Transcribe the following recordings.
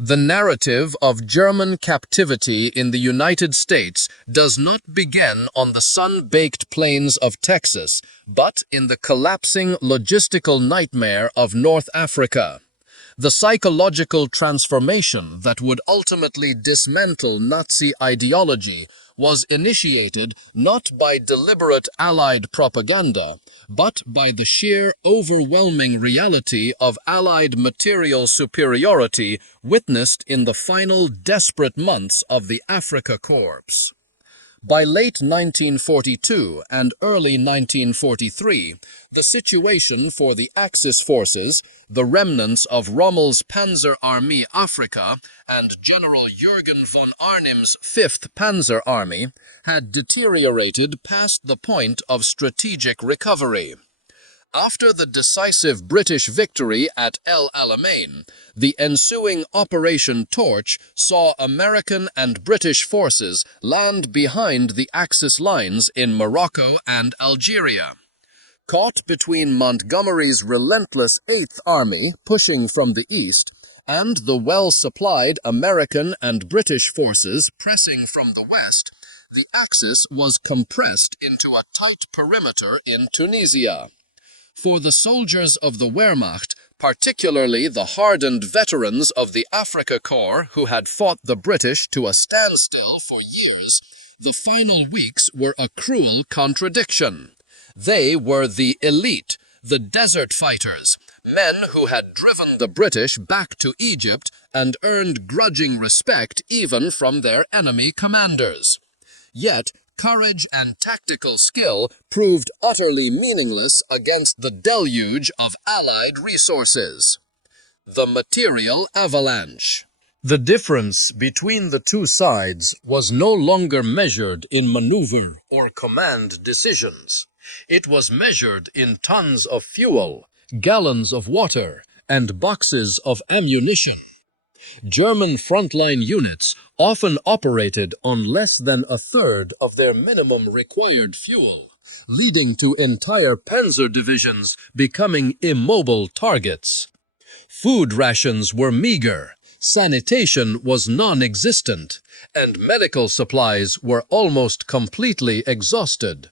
The narrative of German captivity in the United States does not begin on the sun-baked plains of Texas, but in the collapsing logistical nightmare of North Africa. The psychological transformation that would ultimately dismantle Nazi ideology was initiated not by deliberate Allied propaganda, but by the sheer overwhelming reality of Allied material superiority witnessed in the final desperate months of the Afrika Korps. By late 1942 and early 1943, the situation for the Axis forces, the remnants of Rommel's Panzer Armee Afrika and General Jürgen von Arnim's 5th Panzer Army, had deteriorated past the point of strategic recovery. After the decisive British victory at El Alamein, the ensuing Operation Torch saw American and British forces land behind the Axis lines in Morocco and Algeria. Caught between Montgomery's relentless 8th Army pushing from the east and the well-supplied American and British forces pressing from the west, the Axis was compressed into a tight perimeter in Tunisia. For the soldiers of the Wehrmacht, particularly the hardened veterans of the Afrika Korps who had fought the British to a standstill for years, the final weeks were a cruel contradiction. They were the elite, the desert fighters, men who had driven the British back to Egypt and earned grudging respect even from their enemy commanders. Yet, courage and tactical skill proved utterly meaningless against the deluge of Allied resources. The material avalanche. The difference between the two sides was no longer measured in maneuver or command decisions. It was measured in tons of fuel, gallons of water, and boxes of ammunition. German frontline units often operated on less than a third of their minimum required fuel, leading to entire panzer divisions becoming immobile targets. Food rations were meager, sanitation was non-existent, and medical supplies were almost completely exhausted.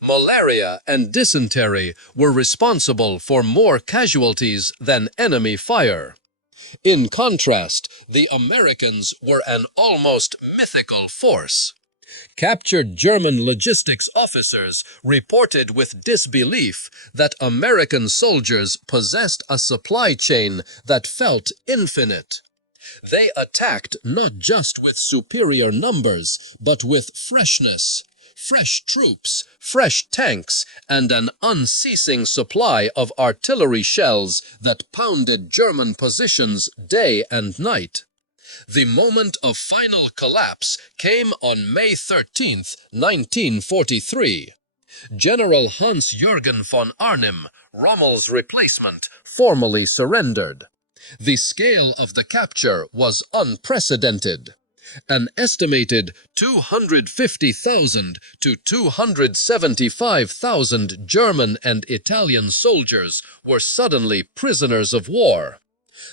Malaria and dysentery were responsible for more casualties than enemy fire. In contrast, the Americans were an almost mythical force. Captured German logistics officers reported with disbelief that American soldiers possessed a supply chain that felt infinite. They attacked not just with superior numbers, but with freshness. Fresh troops, fresh tanks, and an unceasing supply of artillery shells that pounded German positions day and night. The moment of final collapse came on May 13, 1943. General Hans-Jürgen von Arnim, Rommel's replacement, formally surrendered. The scale of the capture was unprecedented. An estimated 250,000 to 275,000 German and Italian soldiers were suddenly prisoners of war.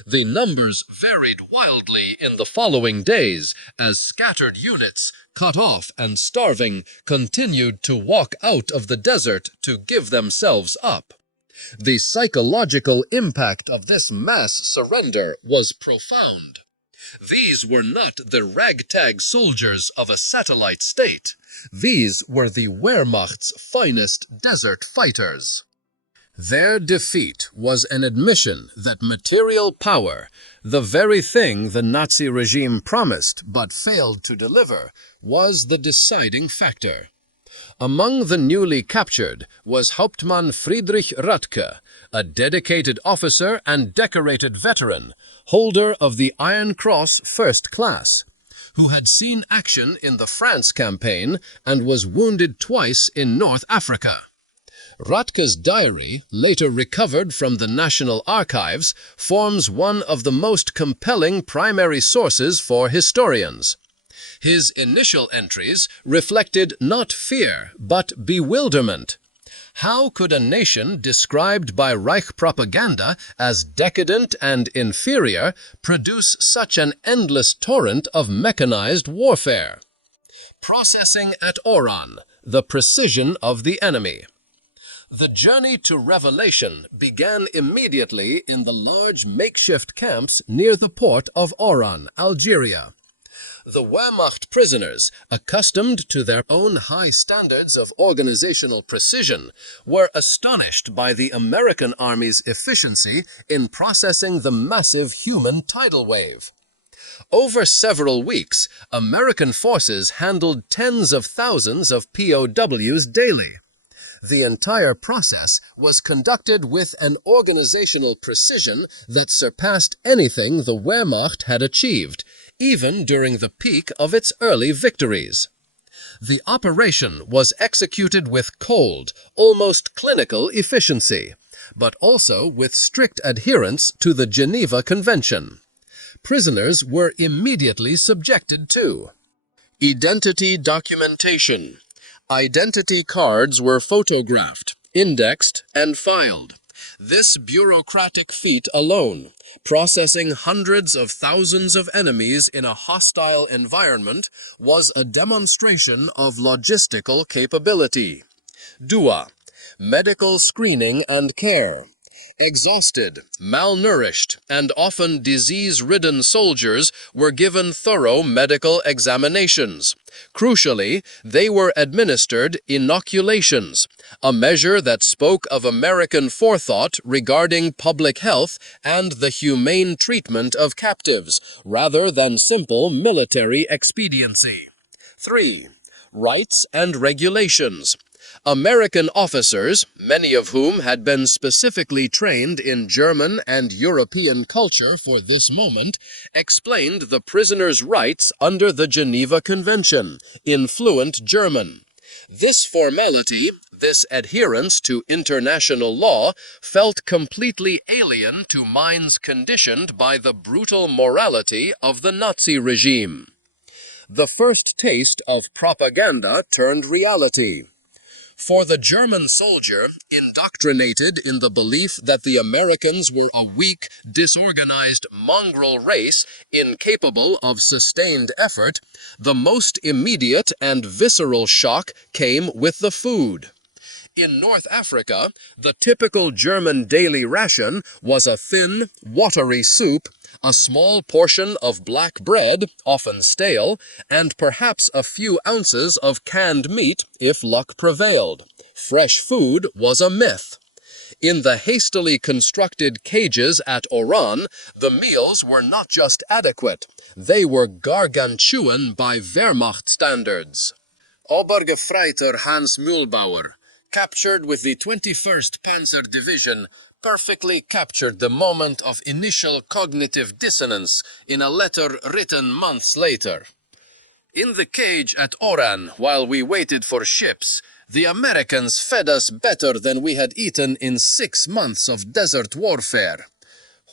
The numbers varied wildly in the following days as scattered units, cut off and starving, continued to walk out of the desert to give themselves up. The psychological impact of this mass surrender was profound. These were not the ragtag soldiers of a satellite state. These were the Wehrmacht's finest desert fighters. Their defeat was an admission that material power, the very thing the Nazi regime promised but failed to deliver, was the deciding factor. Among the newly captured was Hauptmann Friedrich Radke, a dedicated officer and decorated veteran, holder of the Iron Cross First Class, who had seen action in the France campaign and was wounded twice in North Africa. Radke's diary, later recovered from the National Archives, forms one of the most compelling primary sources for historians. His initial entries reflected not fear, but bewilderment. How could a nation described by Reich propaganda as decadent and inferior produce such an endless torrent of mechanized warfare? Processing at Oran, the precision of the enemy. The journey to revelation began immediately in the large makeshift camps near the port of Oran, Algeria. The Wehrmacht prisoners, accustomed to their own high standards of organizational precision, were astonished by the American Army's efficiency in processing the massive human tidal wave. Over several weeks, American forces handled tens of thousands of POWs daily. The entire process was conducted with an organizational precision that surpassed anything the Wehrmacht had achieved, even during the peak of its early victories. The operation was executed with cold, almost clinical efficiency, but also with strict adherence to the Geneva Convention. Prisoners were immediately subjected to identity documentation. Identity cards were photographed, indexed, and filed. This bureaucratic feat alone, processing hundreds of thousands of enemies in a hostile environment, was a demonstration of logistical capability. DUA, medical screening and care. Exhausted, malnourished, and often disease-ridden soldiers were given thorough medical examinations. Crucially, they were administered inoculations, a measure that spoke of American forethought regarding public health and the humane treatment of captives, rather than simple military expediency. 3. Rights and regulations. American officers, many of whom had been specifically trained in German and European culture for this moment, explained the prisoners' rights under the Geneva Convention in fluent German. This formality, this adherence to international law, felt completely alien to minds conditioned by the brutal morality of the Nazi regime. The first taste of propaganda turned reality. For the German soldier, indoctrinated in the belief that the Americans were a weak, disorganized mongrel race incapable of sustained effort, the most immediate and visceral shock came with the food. In North Africa, the typical German daily ration was a thin, watery soup, a small portion of black bread, often stale, and perhaps a few ounces of canned meat if luck prevailed. Fresh food was a myth. In the hastily constructed cages at Oran, the meals were not just adequate, they were gargantuan by Wehrmacht standards. Obergefreiter Hans Mühlbauer, captured with the 21st Panzer Division, perfectly captured the moment of initial cognitive dissonance in a letter written months later. In the cage at Oran, while we waited for ships, the Americans fed us better than we had eaten in 6 months of desert warfare.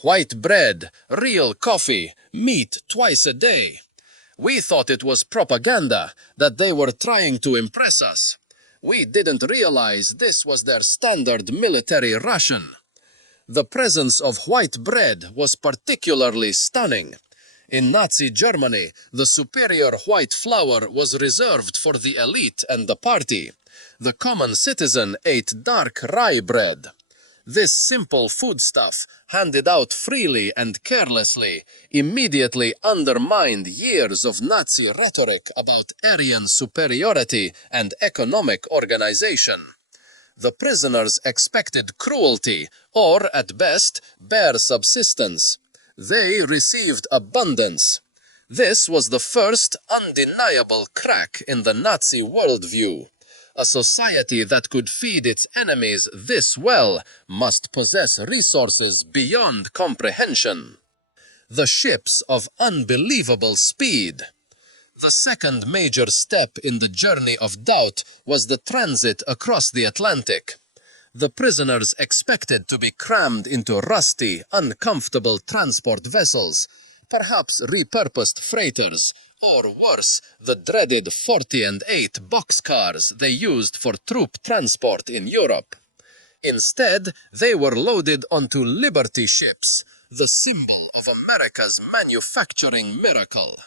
White bread, real coffee, meat twice a day. We thought it was propaganda, that they were trying to impress us. We didn't realize this was their standard military ration. The presence of white bread was particularly stunning. In Nazi Germany, the superior white flour was reserved for the elite and the party. The common citizen ate dark rye bread. This simple foodstuff, handed out freely and carelessly, immediately undermined years of Nazi rhetoric about Aryan superiority and economic organization. The prisoners expected cruelty, or, at best, bare subsistence. They received abundance. This was the first undeniable crack in the Nazi worldview. A society that could feed its enemies this well must possess resources beyond comprehension. The ships of unbelievable speed. The second major step in the journey of doubt was the transit across the Atlantic. The prisoners expected to be crammed into rusty, uncomfortable transport vessels. perhaps repurposed freighters, or worse, the dreaded 40 and 8 boxcars they used for troop transport in Europe. Instead, they were loaded onto Liberty ships, the symbol of America's manufacturing miracle.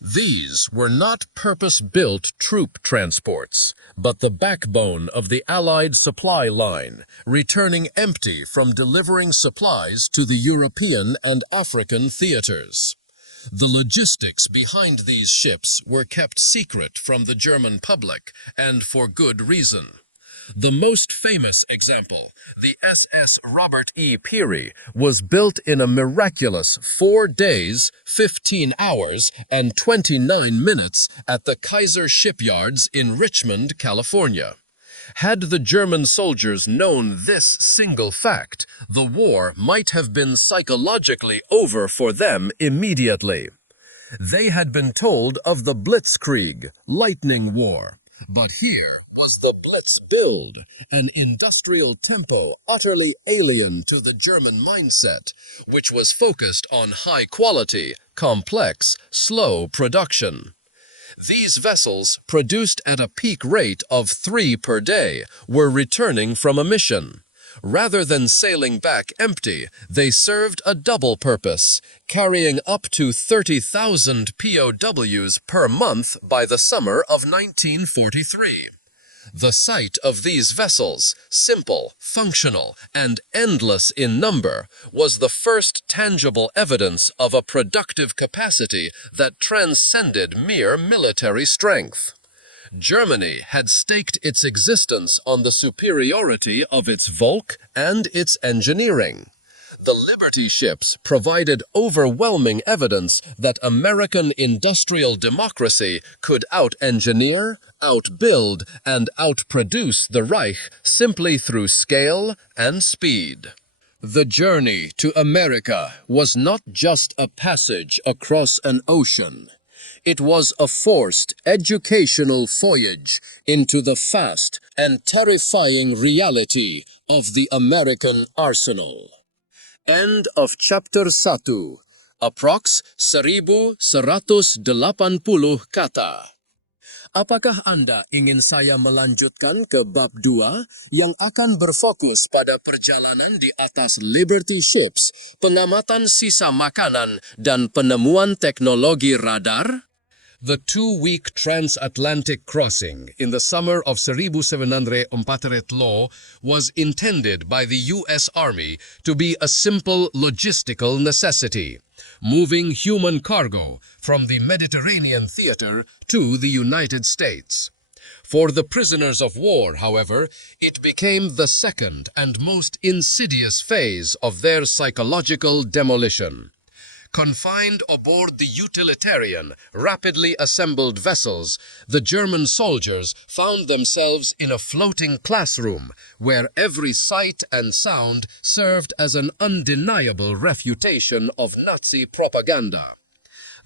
These were not purpose-built troop transports, but the backbone of the Allied supply line, returning empty from delivering supplies to the European and African theaters. The logistics behind these ships were kept secret from the German public, and for good reason. The most famous example, the SS Robert E. Peary, was built in a miraculous 4 days, 15 hours, and 29 minutes at the Kaiser shipyards in Richmond, California. Had the German soldiers known this single fact, the war might have been psychologically over for them immediately. They had been told of the Blitzkrieg, lightning war, but here was the Blitz build, an industrial tempo utterly alien to the German mindset, which was focused on high-quality, complex, slow production. These vessels, produced at a peak rate of 3 per day, were returning from a mission. Rather than sailing back empty, they served a double purpose, carrying up to 30,000 POWs per month by the summer of 1943. The sight of these vessels, simple, functional, and endless in number, was the first tangible evidence of a productive capacity that transcended mere military strength. Germany had staked its existence on the superiority of its Volk and its engineering. The Liberty ships provided overwhelming evidence that American industrial democracy could out-engineer, out-build, and out-produce the Reich simply through scale and speed. The journey to America was not just a passage across an ocean. It was a forced educational voyage into the vast and terrifying reality of the American arsenal. End of Chapter 1. Approx 1180 kata. Apakah Anda ingin saya melanjutkan ke bab 2 yang akan berfokus pada perjalanan di atas Liberty Ships, pengamatan sisa makanan, dan penemuan teknologi radar? The 2-week transatlantic crossing in the summer of 1740 was intended by the U.S. Army to be a simple logistical necessity, moving human cargo from the Mediterranean theater to the United States. For the prisoners of war, however, it became the second and most insidious phase of their psychological demolition. Confined aboard the utilitarian, rapidly assembled vessels, the German soldiers found themselves in a floating classroom where every sight and sound served as an undeniable refutation of Nazi propaganda.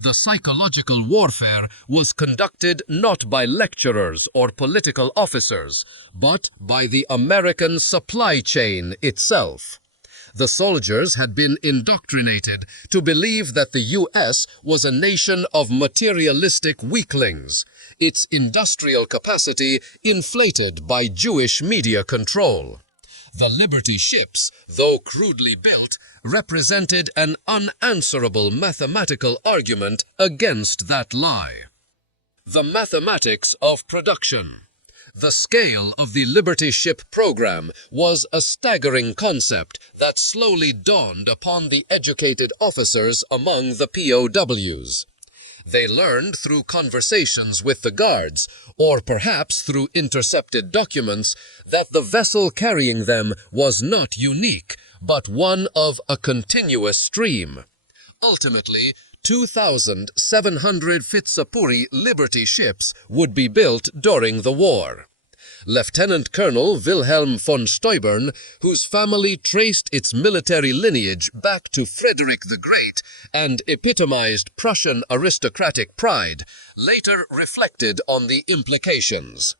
The psychological warfare was conducted not by lecturers or political officers, but by the American supply chain itself. The soldiers had been indoctrinated to believe that the U.S. was a nation of materialistic weaklings, its industrial capacity inflated by Jewish media control. The Liberty ships, though crudely built, represented an unanswerable mathematical argument against that lie. The mathematics of production. The scale of the Liberty ship program was a staggering concept that slowly dawned upon the educated officers among the POWs. They learned through conversations with the guards, or perhaps through intercepted documents, that the vessel carrying them was not unique, but one of a continuous stream. Ultimately, 2,700 Fitzapuri Liberty ships would be built during the war. Lieutenant Colonel Wilhelm von Steuben, whose family traced its military lineage back to Frederick the Great and epitomized Prussian aristocratic pride, later reflected on the implications.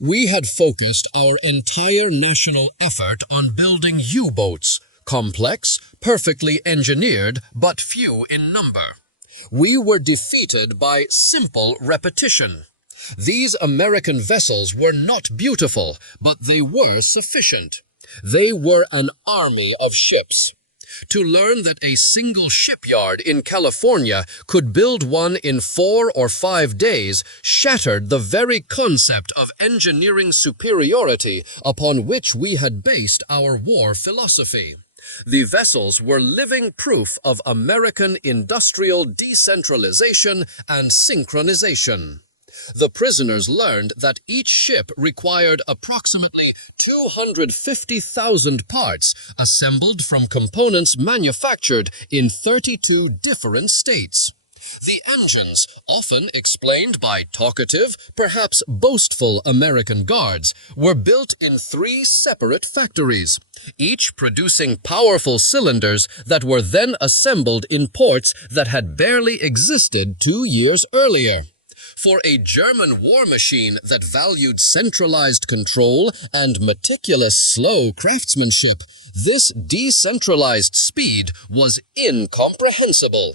We had focused our entire national effort on building U-boats, complex, perfectly engineered, but few in number. We were defeated by simple repetition. These American vessels were not beautiful, but they were sufficient. They were an army of ships. To learn that a single shipyard in California could build one in 4 or 5 days shattered the very concept of engineering superiority upon which we had based our war philosophy. The vessels were living proof of American industrial decentralization and synchronization. The prisoners learned that each ship required approximately 250,000 parts assembled from components manufactured in 32 different states. The engines, often explained by talkative, perhaps boastful American guards, were built in 3 separate factories, each producing powerful cylinders that were then assembled in ports that had barely existed 2 years earlier. For a German war machine that valued centralized control and meticulous, slow craftsmanship, this decentralized speed was incomprehensible.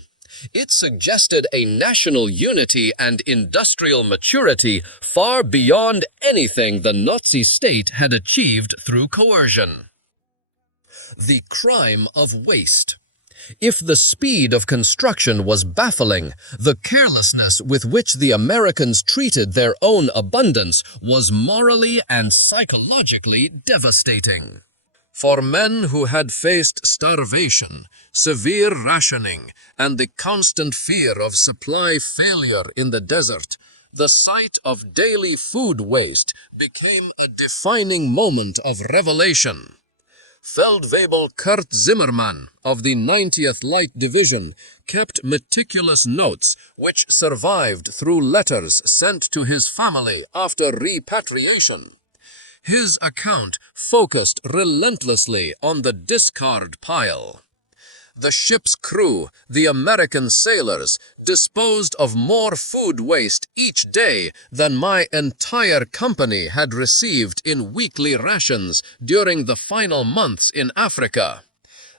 It suggested a national unity and industrial maturity far beyond anything the Nazi state had achieved through coercion. The crime of waste. If the speed of construction was baffling, the carelessness with which the Americans treated their own abundance was morally and psychologically devastating. For men who had faced starvation, severe rationing, and the constant fear of supply failure in the desert, the sight of daily food waste became a defining moment of revelation. Feldwebel Kurt Zimmermann of the 90th Light Division kept meticulous notes which survived through letters sent to his family after repatriation. His account focused relentlessly on the discard pile. The ship's crew, the American sailors, disposed of more food waste each day than my entire company had received in weekly rations during the final months in Africa.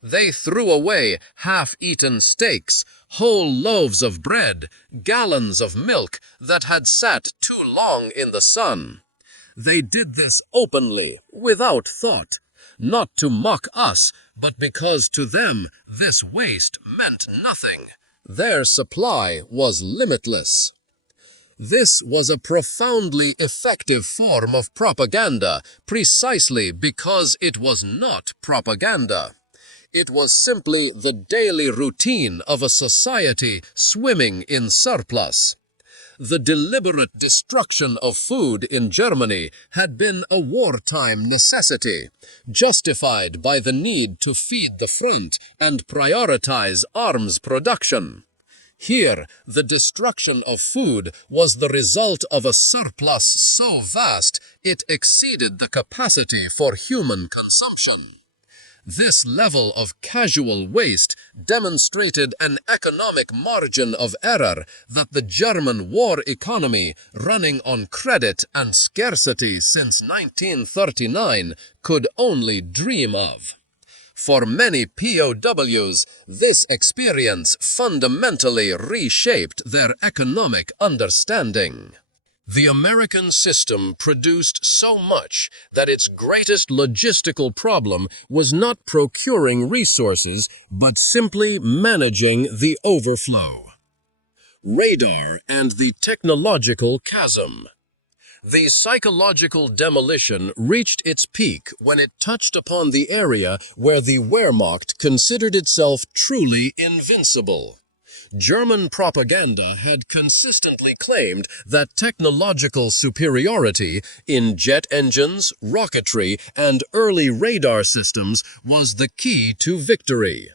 They threw away half-eaten steaks, whole loaves of bread, gallons of milk that had sat too long in the sun. They did this openly, without thought, not to mock us, but because to them this waste meant nothing. Their supply was limitless. This was a profoundly effective form of propaganda, precisely because it was not propaganda. It was simply the daily routine of a society swimming in surplus. The deliberate destruction of food in Germany had been a wartime necessity, justified by the need to feed the front and prioritize arms production. Here, the destruction of food was the result of a surplus so vast it exceeded the capacity for human consumption. This level of casual waste demonstrated an economic margin of error that the German war economy, running on credit and scarcity since 1939, could only dream of. For many POWs, this experience fundamentally reshaped their economic understanding. The American system produced so much that its greatest logistical problem was not procuring resources, but simply managing the overflow. Radar and the technological chasm. The psychological demolition reached its peak when it touched upon the area where the Wehrmacht considered itself truly invincible. German propaganda had consistently claimed that technological superiority in jet engines, rocketry, and early radar systems was the key to victory.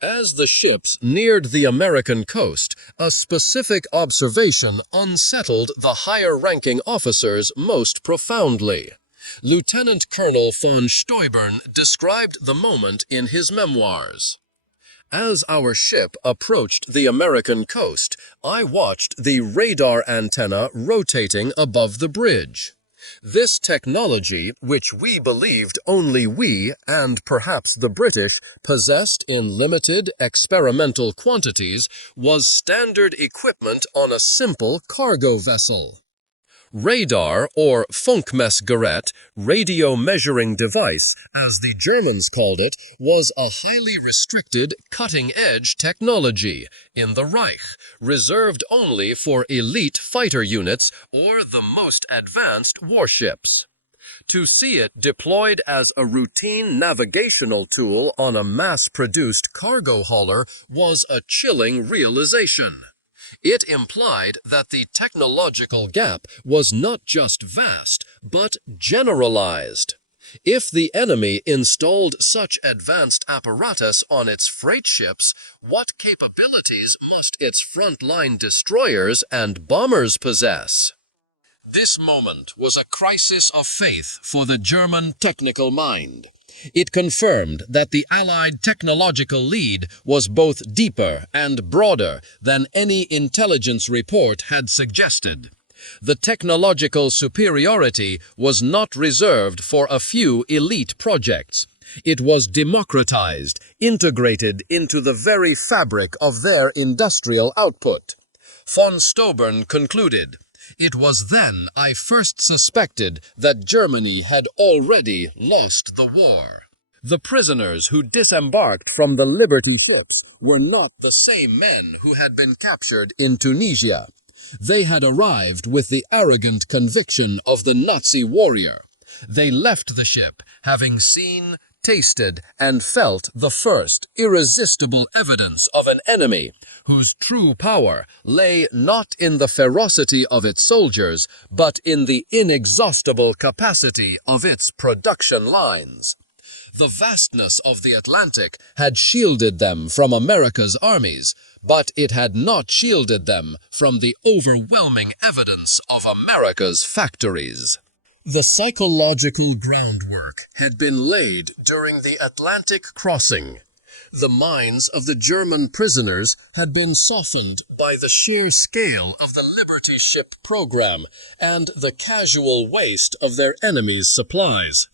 As the ships neared the American coast, a specific observation unsettled the higher-ranking officers most profoundly. Lieutenant Colonel von Steuben described the moment in his memoirs. As our ship approached the American coast, I watched the radar antenna rotating above the bridge. This technology, which we believed only we, and perhaps the British, possessed in limited experimental quantities, was standard equipment on a simple cargo vessel. Radar, or Funkmessgerät, radio measuring device, as the Germans called it, was a highly restricted, cutting-edge technology in the Reich, reserved only for elite fighter units or the most advanced warships. To see it deployed as a routine navigational tool on a mass-produced cargo hauler was a chilling realization. It implied that the technological gap was not just vast, but generalized. If the enemy installed such advanced apparatus on its freight ships, what capabilities must its frontline destroyers and bombers possess? This moment was a crisis of faith for the German technical mind. It confirmed that the Allied technological lead was both deeper and broader than any intelligence report had suggested. The technological superiority was not reserved for a few elite projects. It was democratized, integrated into the very fabric of their industrial output. Von Stobern concluded, "It was then I first suspected that Germany had already lost the war." The prisoners who disembarked from the Liberty ships were not the same men who had been captured in Tunisia. They had arrived with the arrogant conviction of the Nazi warrior. They left the ship, having seen, tasted, and felt the first irresistible evidence of an enemy whose true power lay not in the ferocity of its soldiers, but in the inexhaustible capacity of its production lines. The vastness of the Atlantic had shielded them from America's armies, but it had not shielded them from the overwhelming evidence of America's factories. The psychological groundwork had been laid during the Atlantic crossing. The minds of the German prisoners had been softened by the sheer scale of the Liberty ship program and the casual waste of their enemies' supplies.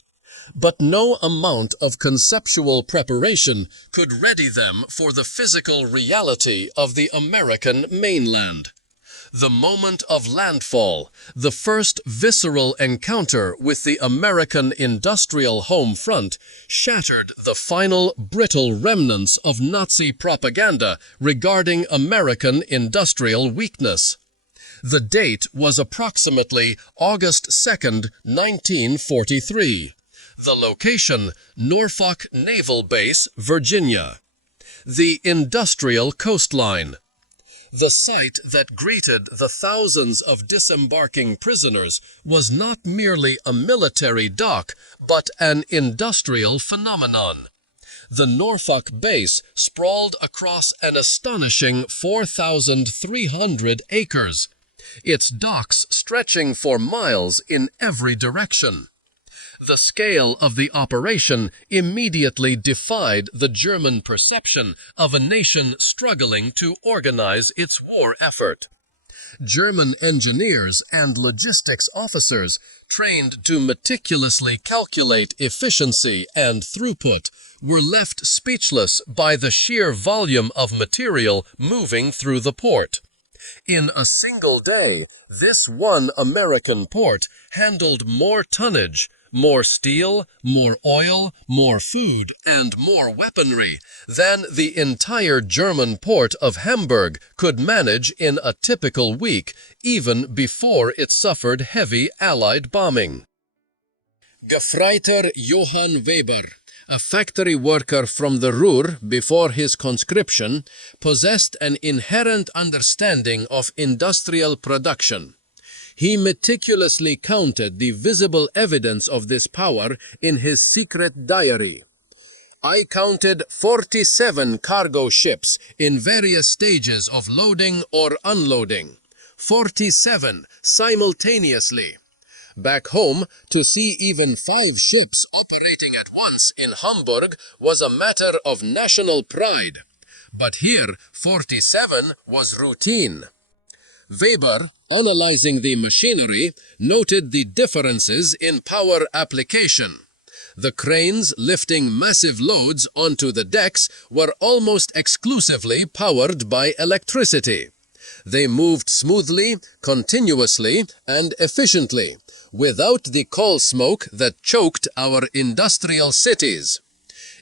But no amount of conceptual preparation could ready them for the physical reality of the American mainland. The moment of landfall, the first visceral encounter with the American industrial home front, shattered the final brittle remnants of Nazi propaganda regarding American industrial weakness. The date was approximately August 2nd, 1943. The location, Norfolk Naval Base, Virginia. The industrial coastline. The sight that greeted the thousands of disembarking prisoners was not merely a military dock, but an industrial phenomenon. The Norfolk base sprawled across an astonishing 4,300 acres, its docks stretching for miles in every direction. The scale of the operation immediately defied the German perception of a nation struggling to organize its war effort. German engineers and logistics officers, trained to meticulously calculate efficiency and throughput, were left speechless by the sheer volume of material moving through the port. In a single day, this one American port handled more tonnage, more steel, more oil, more food, and more weaponry than the entire German port of Hamburg could manage in a typical week, even before it suffered heavy Allied bombing. Gefreiter Johann Weber, a factory worker from the Ruhr before his conscription, possessed an inherent understanding of industrial production. He meticulously counted the visible evidence of this power in his secret diary. "I counted 47 cargo ships in various stages of loading or unloading. 47 simultaneously. Back home, to see even 5 ships operating at once in Hamburg was a matter of national pride. But here, 47 was routine." Weber, analyzing the machinery, noted the differences in power application. The cranes lifting massive loads onto the decks were almost exclusively powered by electricity. They moved smoothly, continuously, and efficiently, without the coal smoke that choked our industrial cities.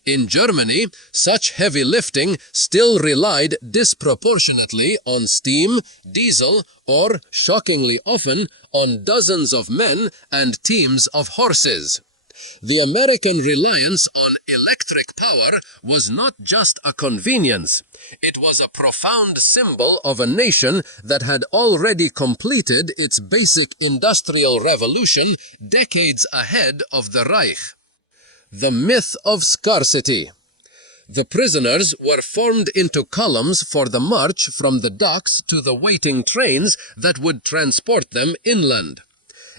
In Germany, such heavy lifting still relied disproportionately on steam, diesel, or, shockingly often, on dozens of men and teams of horses. The American reliance on electric power was not just a convenience. It was a profound symbol of a nation that had already completed its basic industrial revolution decades ahead of the Reich. The myth of scarcity. The prisoners were formed into columns for the march from the docks to the waiting trains that would transport them inland.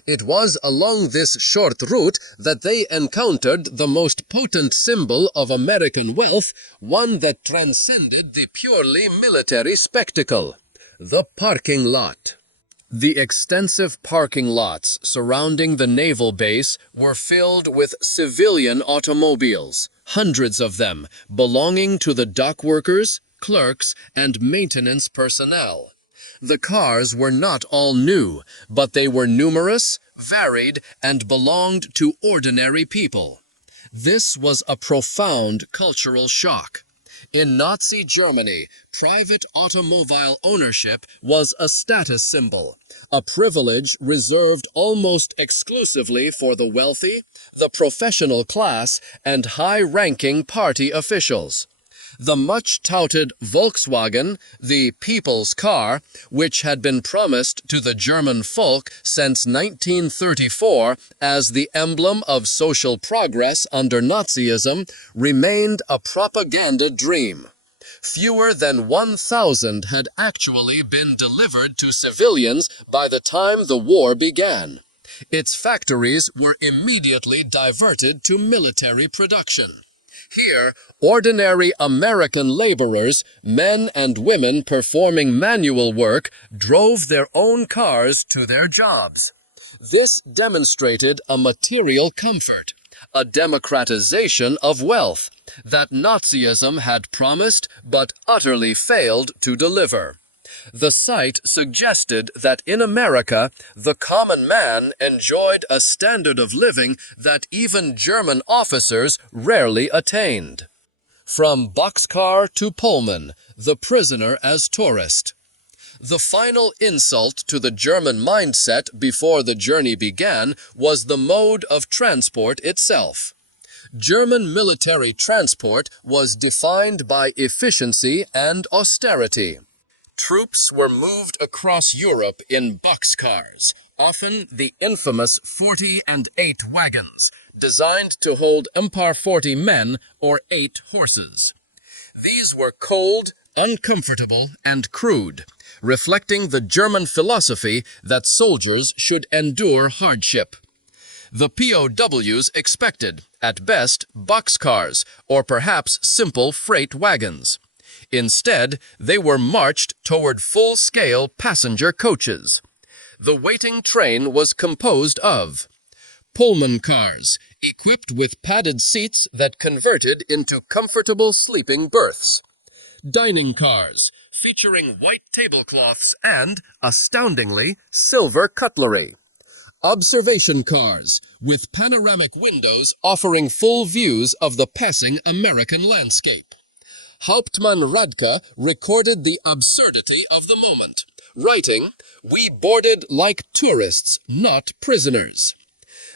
It was along this short route that they encountered the most potent symbol of American wealth, one that transcended the purely military spectacle: the parking lot. The extensive parking lots surrounding the naval base were filled with civilian automobiles, hundreds of them belonging to the dock workers, clerks, and maintenance personnel. The cars were not all new, but they were numerous, varied, and belonged to ordinary people. This was a profound cultural shock. In Nazi Germany, private automobile ownership was a status symbol, a privilege reserved almost exclusively for the wealthy, the professional class, and high-ranking party officials. The much-touted Volkswagen, the people's car, which had been promised to the German folk since 1934 as the emblem of social progress under Nazism, remained a propaganda dream. Fewer than 1,000 had actually been delivered to civilians by the time the war began. Its factories were immediately diverted to military production. Here, ordinary American laborers, men and women performing manual work, drove their own cars to their jobs. This demonstrated a material comfort, a democratization of wealth, that Nazism had promised but utterly failed to deliver. The sight suggested that in America, the common man enjoyed a standard of living that even German officers rarely attained. From boxcar to Pullman, the prisoner as tourist. The final insult to the German mindset before the journey began was the mode of transport itself. German military transport was defined by efficiency and austerity. Troops were moved across Europe in boxcars, often the infamous 40 and 8 wagons, designed to hold Empire 40 men or 8 horses. These were cold, uncomfortable, and crude, reflecting the German philosophy that soldiers should endure hardship. The POWs expected, at best, boxcars or perhaps simple freight wagons. Instead, they were marched toward full-scale passenger coaches. The waiting train was composed of Pullman cars, equipped with padded seats that converted into comfortable sleeping berths. Dining cars, featuring white tablecloths and, astoundingly, silver cutlery. Observation cars, with panoramic windows offering full views of the passing American landscape. Hauptmann Radke recorded the absurdity of the moment, writing, "We boarded like tourists, not prisoners."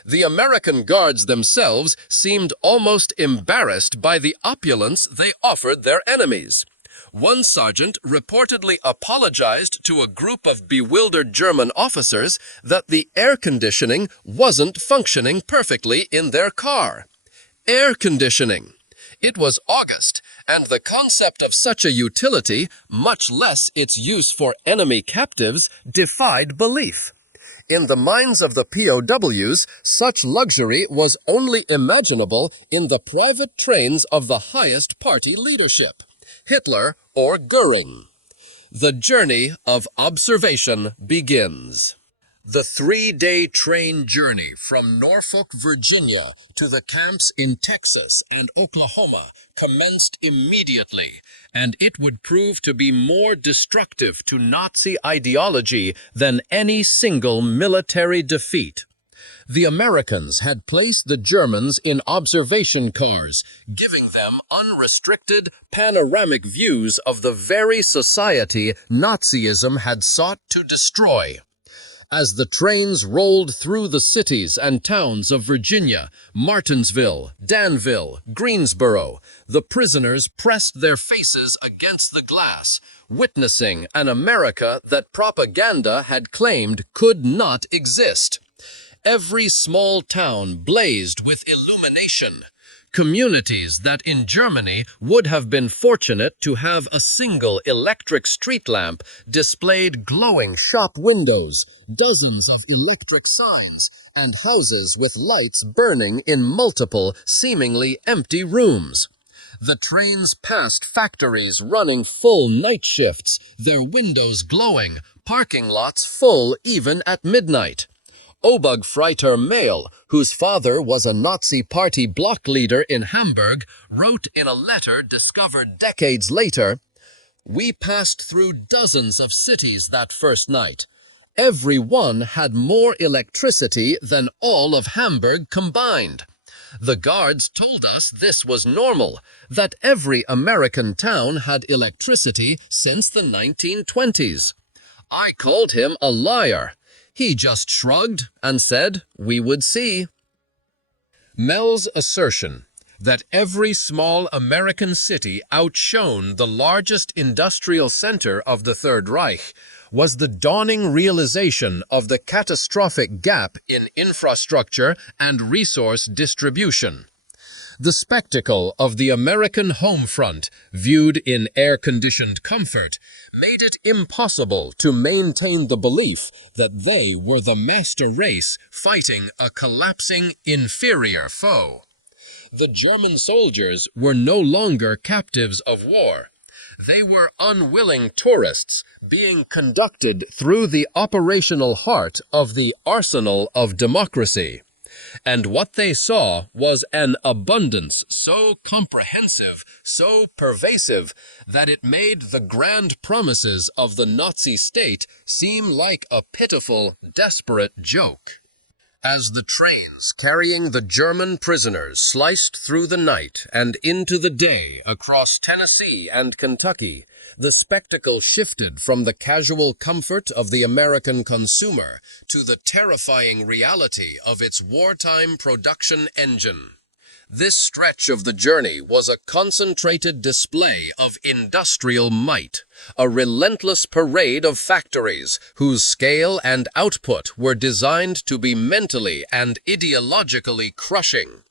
The American guards themselves seemed almost embarrassed by the opulence they offered their enemies. One sergeant reportedly apologized to a group of bewildered German officers that the air conditioning wasn't functioning perfectly in their car. Air conditioning! It was August, and the concept of such a utility, much less its use for enemy captives, defied belief. In the minds of the POWs, such luxury was only imaginable in the private trains of the highest party leadership, Hitler or Goering. The journey of observation begins. The 3-day train journey from Norfolk, Virginia to the camps in Texas and Oklahoma commenced immediately, and it would prove to be more destructive to Nazi ideology than any single military defeat. The Americans had placed the Germans in observation cars, giving them unrestricted, panoramic views of the very society Nazism had sought to destroy. As the trains rolled through the cities and towns of Virginia, Martinsville, Danville, Greensboro, the prisoners pressed their faces against the glass, witnessing an America that propaganda had claimed could not exist. Every small town blazed with illumination. Communities that in Germany would have been fortunate to have a single electric street lamp displayed glowing shop windows, dozens of electric signs, and houses with lights burning in multiple, seemingly empty rooms. The trains passed factories running full night shifts, their windows glowing, parking lots full even at midnight. Obergfreiter Mail, whose father was a Nazi party block leader in Hamburg, wrote in a letter discovered decades later, "We passed through dozens of cities that first night. Every one had more electricity than all of Hamburg combined. The guards told us this was normal, that every American town had electricity since the 1920s. I called him a liar. He just shrugged and said we would see." Mell's assertion that every small American city outshone the largest industrial center of the Third Reich was the dawning realization of the catastrophic gap in infrastructure and resource distribution. The spectacle of the American home front, viewed in air-conditioned comfort, made it impossible to maintain the belief that they were the master race fighting a collapsing, inferior foe. The German soldiers were no longer captives of war. They were unwilling tourists being conducted through the operational heart of the arsenal of democracy. And what they saw was an abundance so comprehensive, so pervasive, that it made the grand promises of the Nazi state seem like a pitiful, desperate joke. As the trains carrying the German prisoners sliced through the night and into the day across Tennessee and Kentucky, the spectacle shifted from the casual comfort of the American consumer to the terrifying reality of its wartime production engine. This stretch of the journey was a concentrated display of industrial might, a relentless parade of factories whose scale and output were designed to be mentally and ideologically crushing.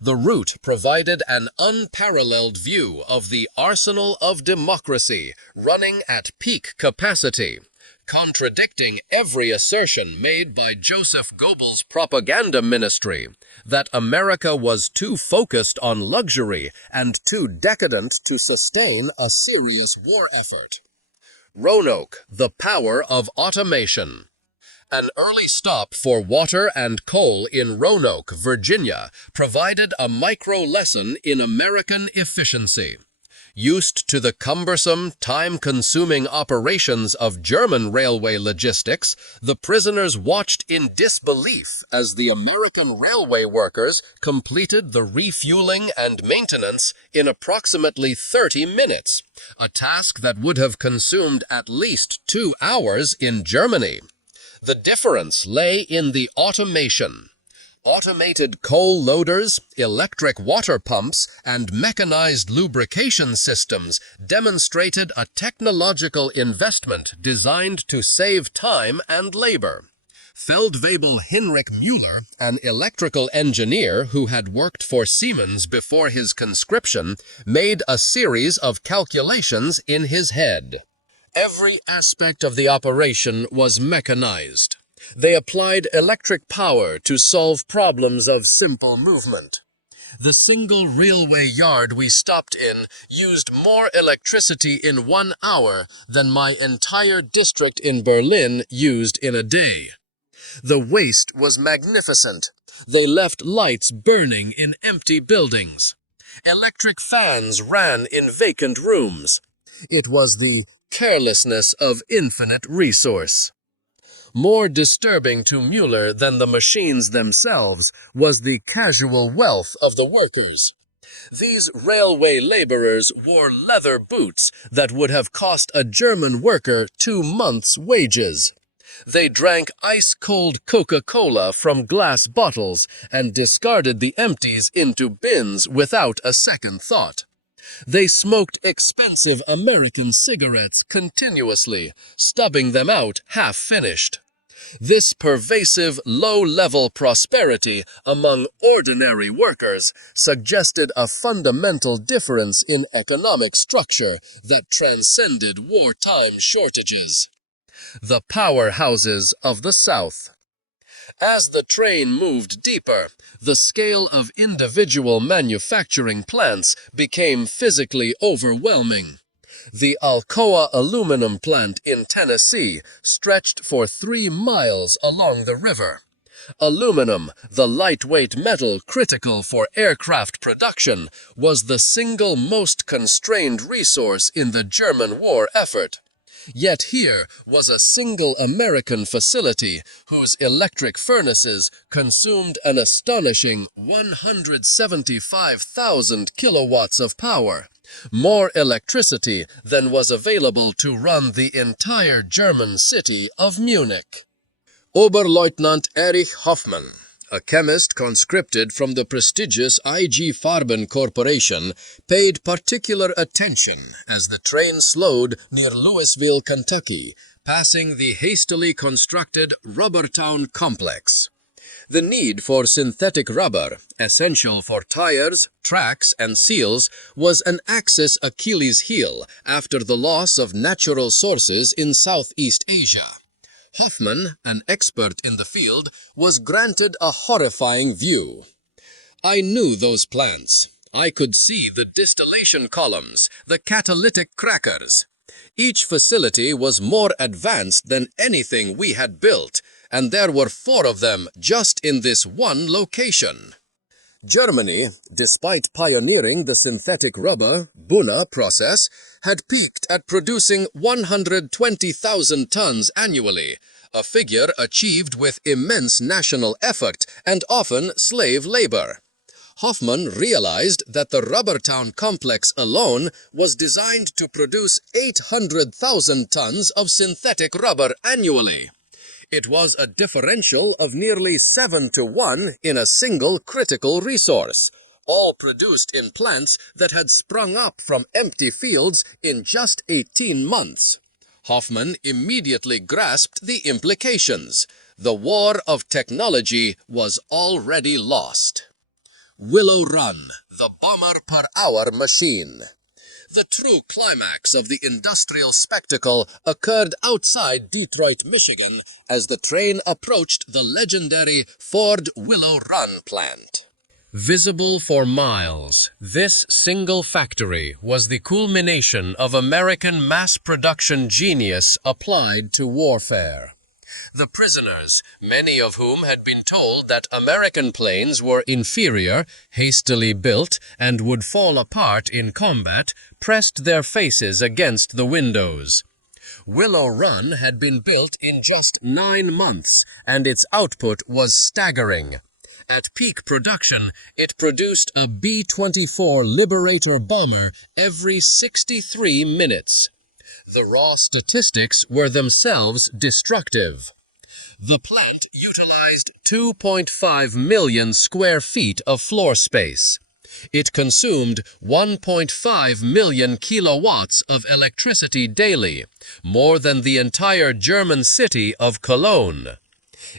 The route provided an unparalleled view of the arsenal of democracy running at peak capacity, contradicting every assertion made by Joseph Goebbels' propaganda ministry that America was too focused on luxury and too decadent to sustain a serious war effort. Roanoke, the power of automation. An early stop for water and coal in Roanoke, Virginia, provided a micro-lesson in American efficiency. Used to the cumbersome, time-consuming operations of German railway logistics, the prisoners watched in disbelief as the American railway workers completed the refueling and maintenance in approximately 30 minutes, a task that would have consumed at least 2 hours in Germany. The difference lay in the automation. Automated coal loaders, electric water pumps, and mechanized lubrication systems demonstrated a technological investment designed to save time and labor. Feldwebel Hinrich Müller, an electrical engineer who had worked for Siemens before his conscription, made a series of calculations in his head. Every aspect of the operation was mechanized. They applied electric power to solve problems of simple movement. The single railway yard we stopped in used more electricity in 1 hour than my entire district in Berlin used in a day. The waste was magnificent. They left lights burning in empty buildings. Electric fans ran in vacant rooms. It was the carelessness of infinite resource. More disturbing to Mueller than the machines themselves was the casual wealth of the workers. These railway laborers wore leather boots that would have cost a German worker 2 months' wages. They drank ice-cold Coca-Cola from glass bottles and discarded the empties into bins without a second thought. They smoked expensive American cigarettes continuously, stubbing them out half-finished. This pervasive low-level prosperity among ordinary workers suggested a fundamental difference in economic structure that transcended wartime shortages. The powerhouses of the South. As the train moved deeper, the scale of individual manufacturing plants became physically overwhelming. The Alcoa aluminum plant in Tennessee stretched for 3 miles along the river. Aluminum, the lightweight metal critical for aircraft production, was the single most constrained resource in the German war effort. Yet here was a single American facility whose electric furnaces consumed an astonishing 175,000 kilowatts of power, more electricity than was available to run the entire German city of Munich. Oberleutnant Erich Hoffmann, a chemist conscripted from the prestigious IG Farben Corporation, paid particular attention as the train slowed near Louisville, Kentucky, passing the hastily constructed Rubbertown complex. The need for synthetic rubber, essential for tires, tracks, and seals, was an Axis Achilles heel after the loss of natural sources in Southeast Asia. Hoffmann, an expert in the field, was granted a horrifying view. I knew those plants. I could see the distillation columns, the catalytic crackers. Each facility was more advanced than anything we had built, and there were 4 of them just in this one location. Germany, despite pioneering the synthetic rubber Buna process, had peaked at producing 120,000 tons annually, a figure achieved with immense national effort and often slave labor. Hoffmann realized that the Rubbertown complex alone was designed to produce 800,000 tons of synthetic rubber annually. It was a differential of nearly 7 to 1 in a single critical resource, all produced in plants that had sprung up from empty fields in just 18 months. Hoffmann immediately grasped the implications. The war of technology was already lost. Willow Run, the bomber-per-hour machine. The true climax of the industrial spectacle occurred outside Detroit, Michigan, as the train approached the legendary Ford Willow Run plant. Visible for miles, this single factory was the culmination of American mass production genius applied to warfare. The prisoners, many of whom had been told that American planes were inferior, hastily built, and would fall apart in combat, pressed their faces against the windows. Willow Run had been built in just 9 months, and its output was staggering. At peak production, it produced a B-24 Liberator bomber every 63 minutes. The raw statistics were themselves destructive. The plant utilized 2.5 million square feet of floor space. It consumed 1.5 million kilowatts of electricity daily, more than the entire German city of Cologne.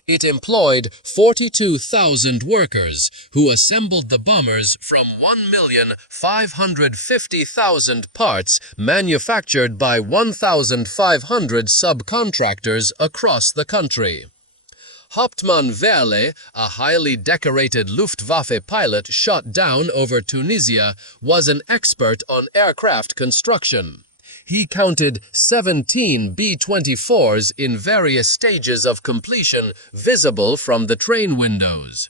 It employed 42,000 workers who assembled the bombers from 1,550,000 parts manufactured by 1,500 subcontractors across the country. Hauptmann Werle, a highly decorated Luftwaffe pilot shot down over Tunisia, was an expert on aircraft construction. He counted 17 B-24s in various stages of completion visible from the train windows.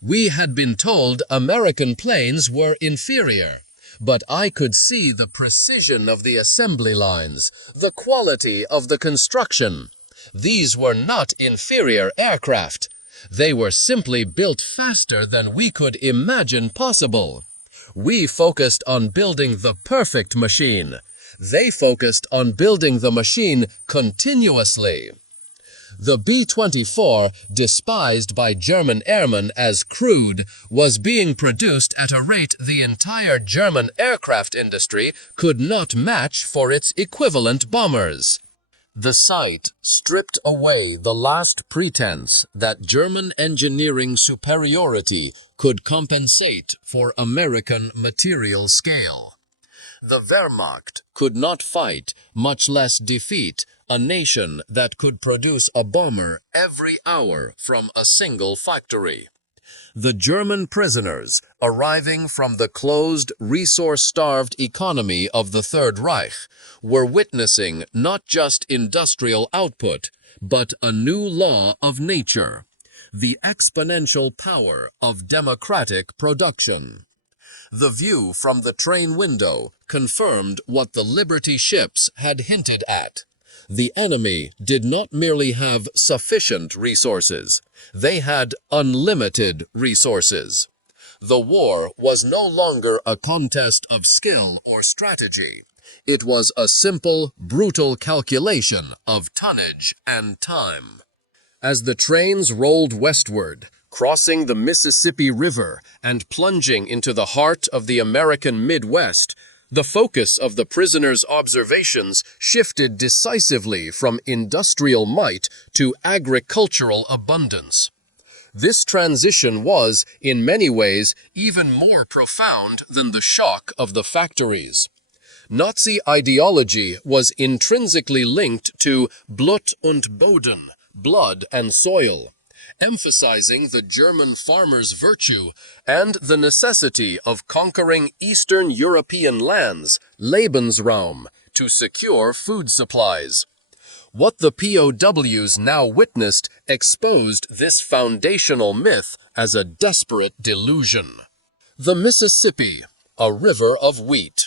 We had been told American planes were inferior, but I could see the precision of the assembly lines, the quality of the construction. These were not inferior aircraft. They were simply built faster than we could imagine possible. We focused on building the perfect machine. They focused on building the machine continuously. The B-24, despised by German airmen as crude, was being produced at a rate the entire German aircraft industry could not match for its equivalent bombers. The sight stripped away the last pretense that German engineering superiority could compensate for American material scale. The Wehrmacht could not fight, much less defeat, a nation that could produce a bomber every hour from a single factory. The German prisoners, arriving from the closed, resource-starved economy of the Third Reich, were witnessing not just industrial output, but a new law of nature, the exponential power of democratic production. The view from the train window confirmed what the Liberty ships had hinted at. The enemy did not merely have sufficient resources, they had unlimited resources. The war was no longer a contest of skill or strategy. It was a simple, brutal calculation of tonnage and time. As the trains rolled westward, crossing the Mississippi River and plunging into the heart of the American Midwest, the focus of the prisoners' observations shifted decisively from industrial might to agricultural abundance. This transition was, in many ways, even more profound than the shock of the factories. Nazi ideology was intrinsically linked to Blut und Boden, blood and soil, emphasizing the German farmer's virtue and the necessity of conquering Eastern European lands, Lebensraum, to secure food supplies. What the POWs now witnessed exposed this foundational myth as a desperate delusion. The Mississippi, a river of wheat.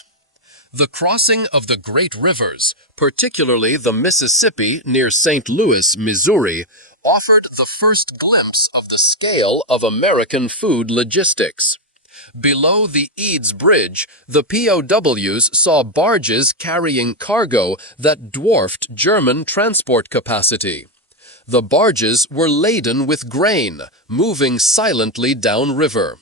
The crossing of the great rivers, particularly the Mississippi near St. Louis, Missouri, offered the first glimpse of the scale of American food logistics. Below the Eads Bridge, the POWs saw barges carrying cargo that dwarfed German transport capacity. The barges were laden with grain, moving silently downriver.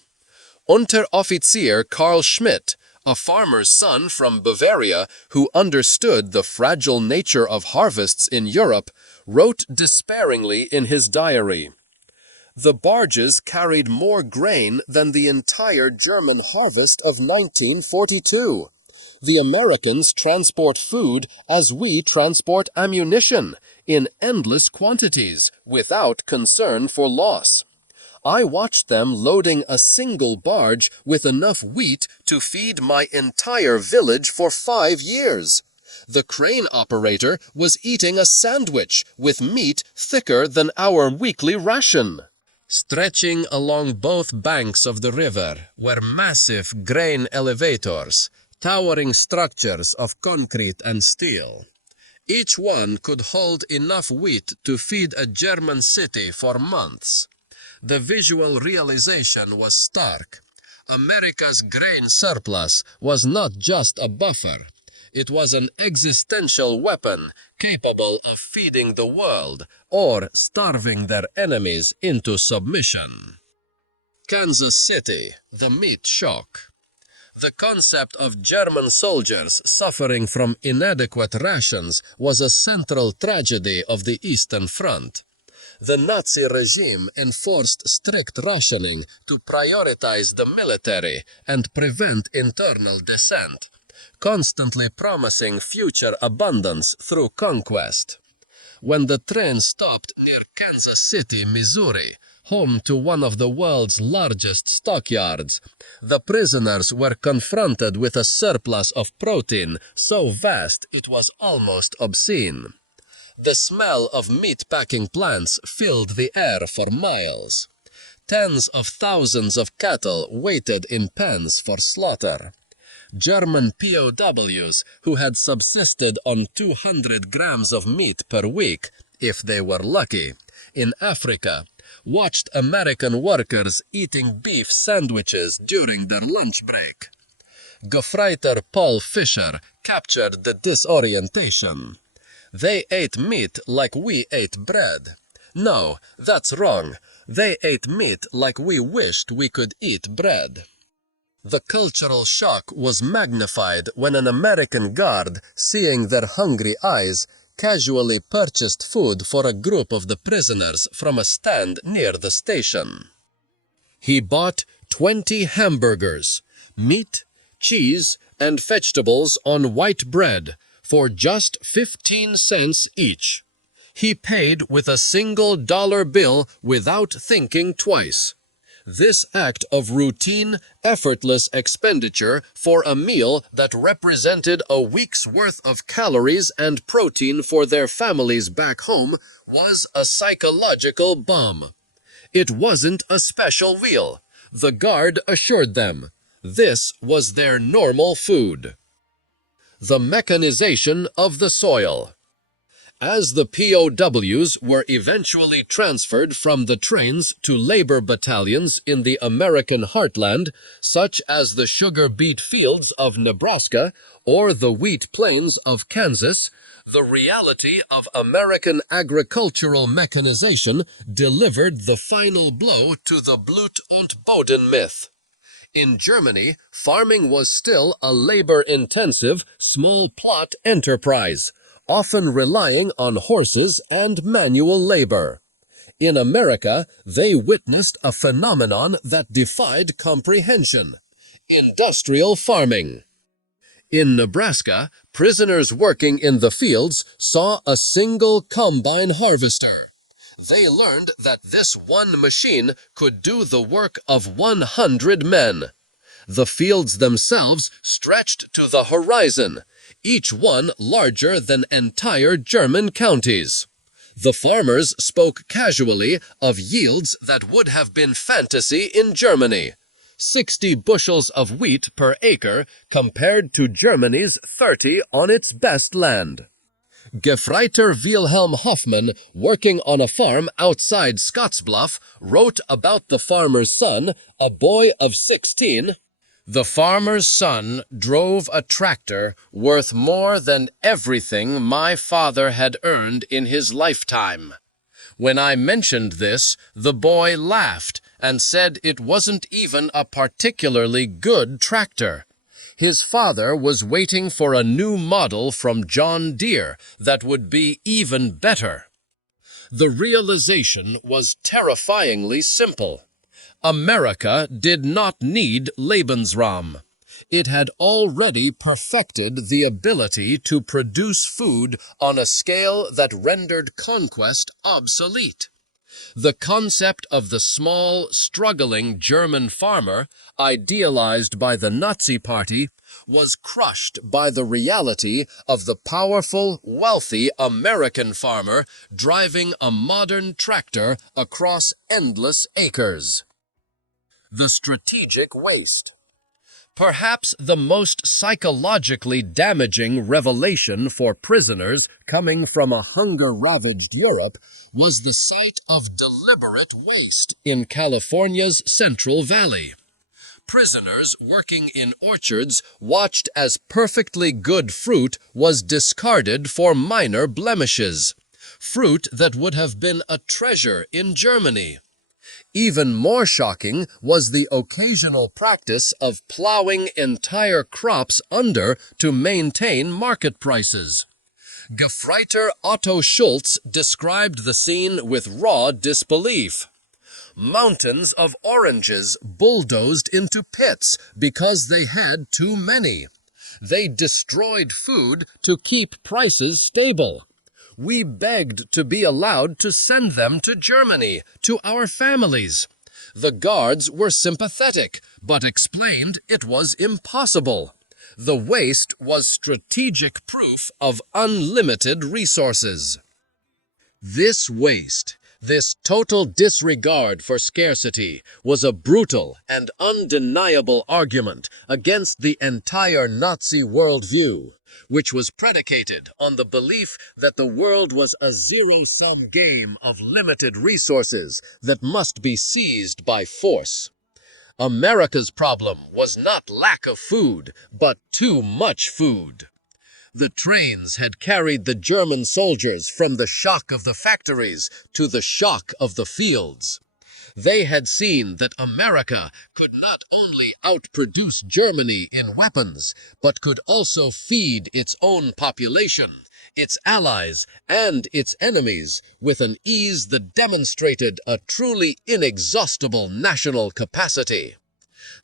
Unteroffizier Karl Schmidt, a farmer's son from Bavaria who understood the fragile nature of harvests in Europe, wrote despairingly in his diary, "The barges carried more grain than the entire German harvest of 1942. The Americans transport food as we transport ammunition, in endless quantities, without concern for loss. I watched them loading a single barge with enough wheat to feed my entire village for 5 years. The crane operator was eating a sandwich with meat thicker than our weekly ration." Stretching along both banks of the river were massive grain elevators, towering structures of concrete and steel. Each one could hold enough wheat to feed a German city for months. The visual realization was stark. America's grain surplus was not just a buffer. It was an existential weapon capable of feeding the world or starving their enemies into submission. Kansas City, the meat shock. The concept of German soldiers suffering from inadequate rations was a central tragedy of the Eastern Front. The Nazi regime enforced strict rationing to prioritize the military and prevent internal dissent, constantly promising future abundance through conquest. when the train stopped near Kansas City, Missouri, home to one of the world's largest stockyards, the prisoners were confronted with a surplus of protein so vast it was almost obscene. The smell of meat-packing plants filled the air for miles. Tens of thousands of cattle waited in pens for slaughter. German POWs, who had subsisted on 200 grams of meat per week, if they were lucky, in Africa, watched American workers eating beef sandwiches during their lunch break. Gefreiter Paul Fischer captured the disorientation. They ate meat like we ate bread. No, that's wrong. They ate meat like we wished we could eat bread. The cultural shock was magnified when an American guard, seeing their hungry eyes, casually purchased food for a group of the prisoners from a stand near the station. He bought 20 hamburgers, meat, cheese, and vegetables on white bread for just 15 cents each. He paid with a single dollar bill without thinking twice. This act of routine, effortless expenditure for a meal that represented a week's worth of calories and protein for their families back home was a psychological bomb. It wasn't a special meal. The guard assured them. This was their normal food. The mechanization of the soil. As the POWs were eventually transferred from the trains to labor battalions in the American heartland, such as the sugar beet fields of Nebraska or the wheat plains of Kansas, the reality of American agricultural mechanization delivered the final blow to the Blut und Boden myth. In Germany, farming was still a labor-intensive, small-plot enterprise, often relying on horses and manual labor. In America, they witnessed a phenomenon that defied comprehension: industrial farming. In Nebraska, prisoners working in the fields saw a single combine harvester. They learned that this one machine could do the work of 100 men. The fields themselves stretched to the horizon, each one larger than entire German counties. The farmers spoke casually of yields that would have been fantasy in Germany: 60 bushels of wheat per acre compared to Germany's 30 on its best land. Gefreiter Wilhelm Hoffmann, working on a farm outside Scottsbluff, wrote about the farmer's son, a boy of 16. The farmer's son drove a tractor worth more than everything my father had earned in his lifetime. When I mentioned this, the boy laughed and said it wasn't even a particularly good tractor. His father was waiting for a new model from John Deere that would be even better. The realization was terrifyingly simple. America did not need Lebensraum. It had already perfected the ability to produce food on a scale that rendered conquest obsolete. The concept of the small, struggling German farmer, idealized by the Nazi Party, was crushed by the reality of the powerful, wealthy American farmer driving a modern tractor across endless acres. The strategic waste. Perhaps the most psychologically damaging revelation for prisoners coming from a hunger-ravaged Europe was the sight of deliberate waste in California's Central Valley. Prisoners working in orchards watched as perfectly good fruit was discarded for minor blemishes, fruit that would have been a treasure in Germany. Even more shocking was the occasional practice of plowing entire crops under to maintain market prices. Gefreiter Otto Schultz described the scene with raw disbelief. Mountains of oranges bulldozed into pits because they had too many. They destroyed food to keep prices stable. We begged to be allowed to send them to Germany, to our families. The guards were sympathetic, but explained it was impossible. The waste was strategic proof of unlimited resources. This waste, this total disregard for scarcity, was a brutal and undeniable argument against the entire Nazi worldview, which was predicated on the belief that the world was a zero-sum game of limited resources that must be seized by force. America's problem was not lack of food, but too much food. The trains had carried the German soldiers from the shock of the factories to the shock of the fields. They had seen that America could not only outproduce Germany in weapons, but could also feed its own population, its allies, and its enemies with an ease that demonstrated a truly inexhaustible national capacity.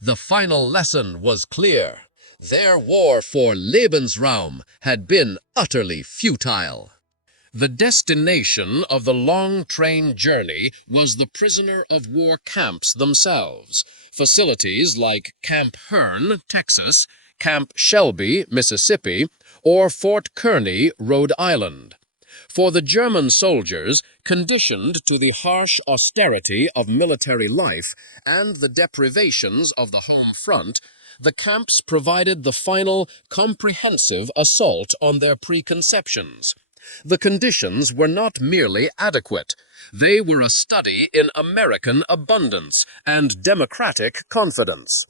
The final lesson was clear. Their war for Lebensraum had been utterly futile. The destination of the long train journey was the prisoner of war camps themselves, facilities like Camp Hearn, Texas, Camp Shelby, Mississippi, or Fort Kearny, Rhode Island. For the German soldiers, conditioned to the harsh austerity of military life and the deprivations of the home front, the camps provided the final, comprehensive assault on their preconceptions. The conditions were not merely adequate. They were a study in American abundance and democratic confidence.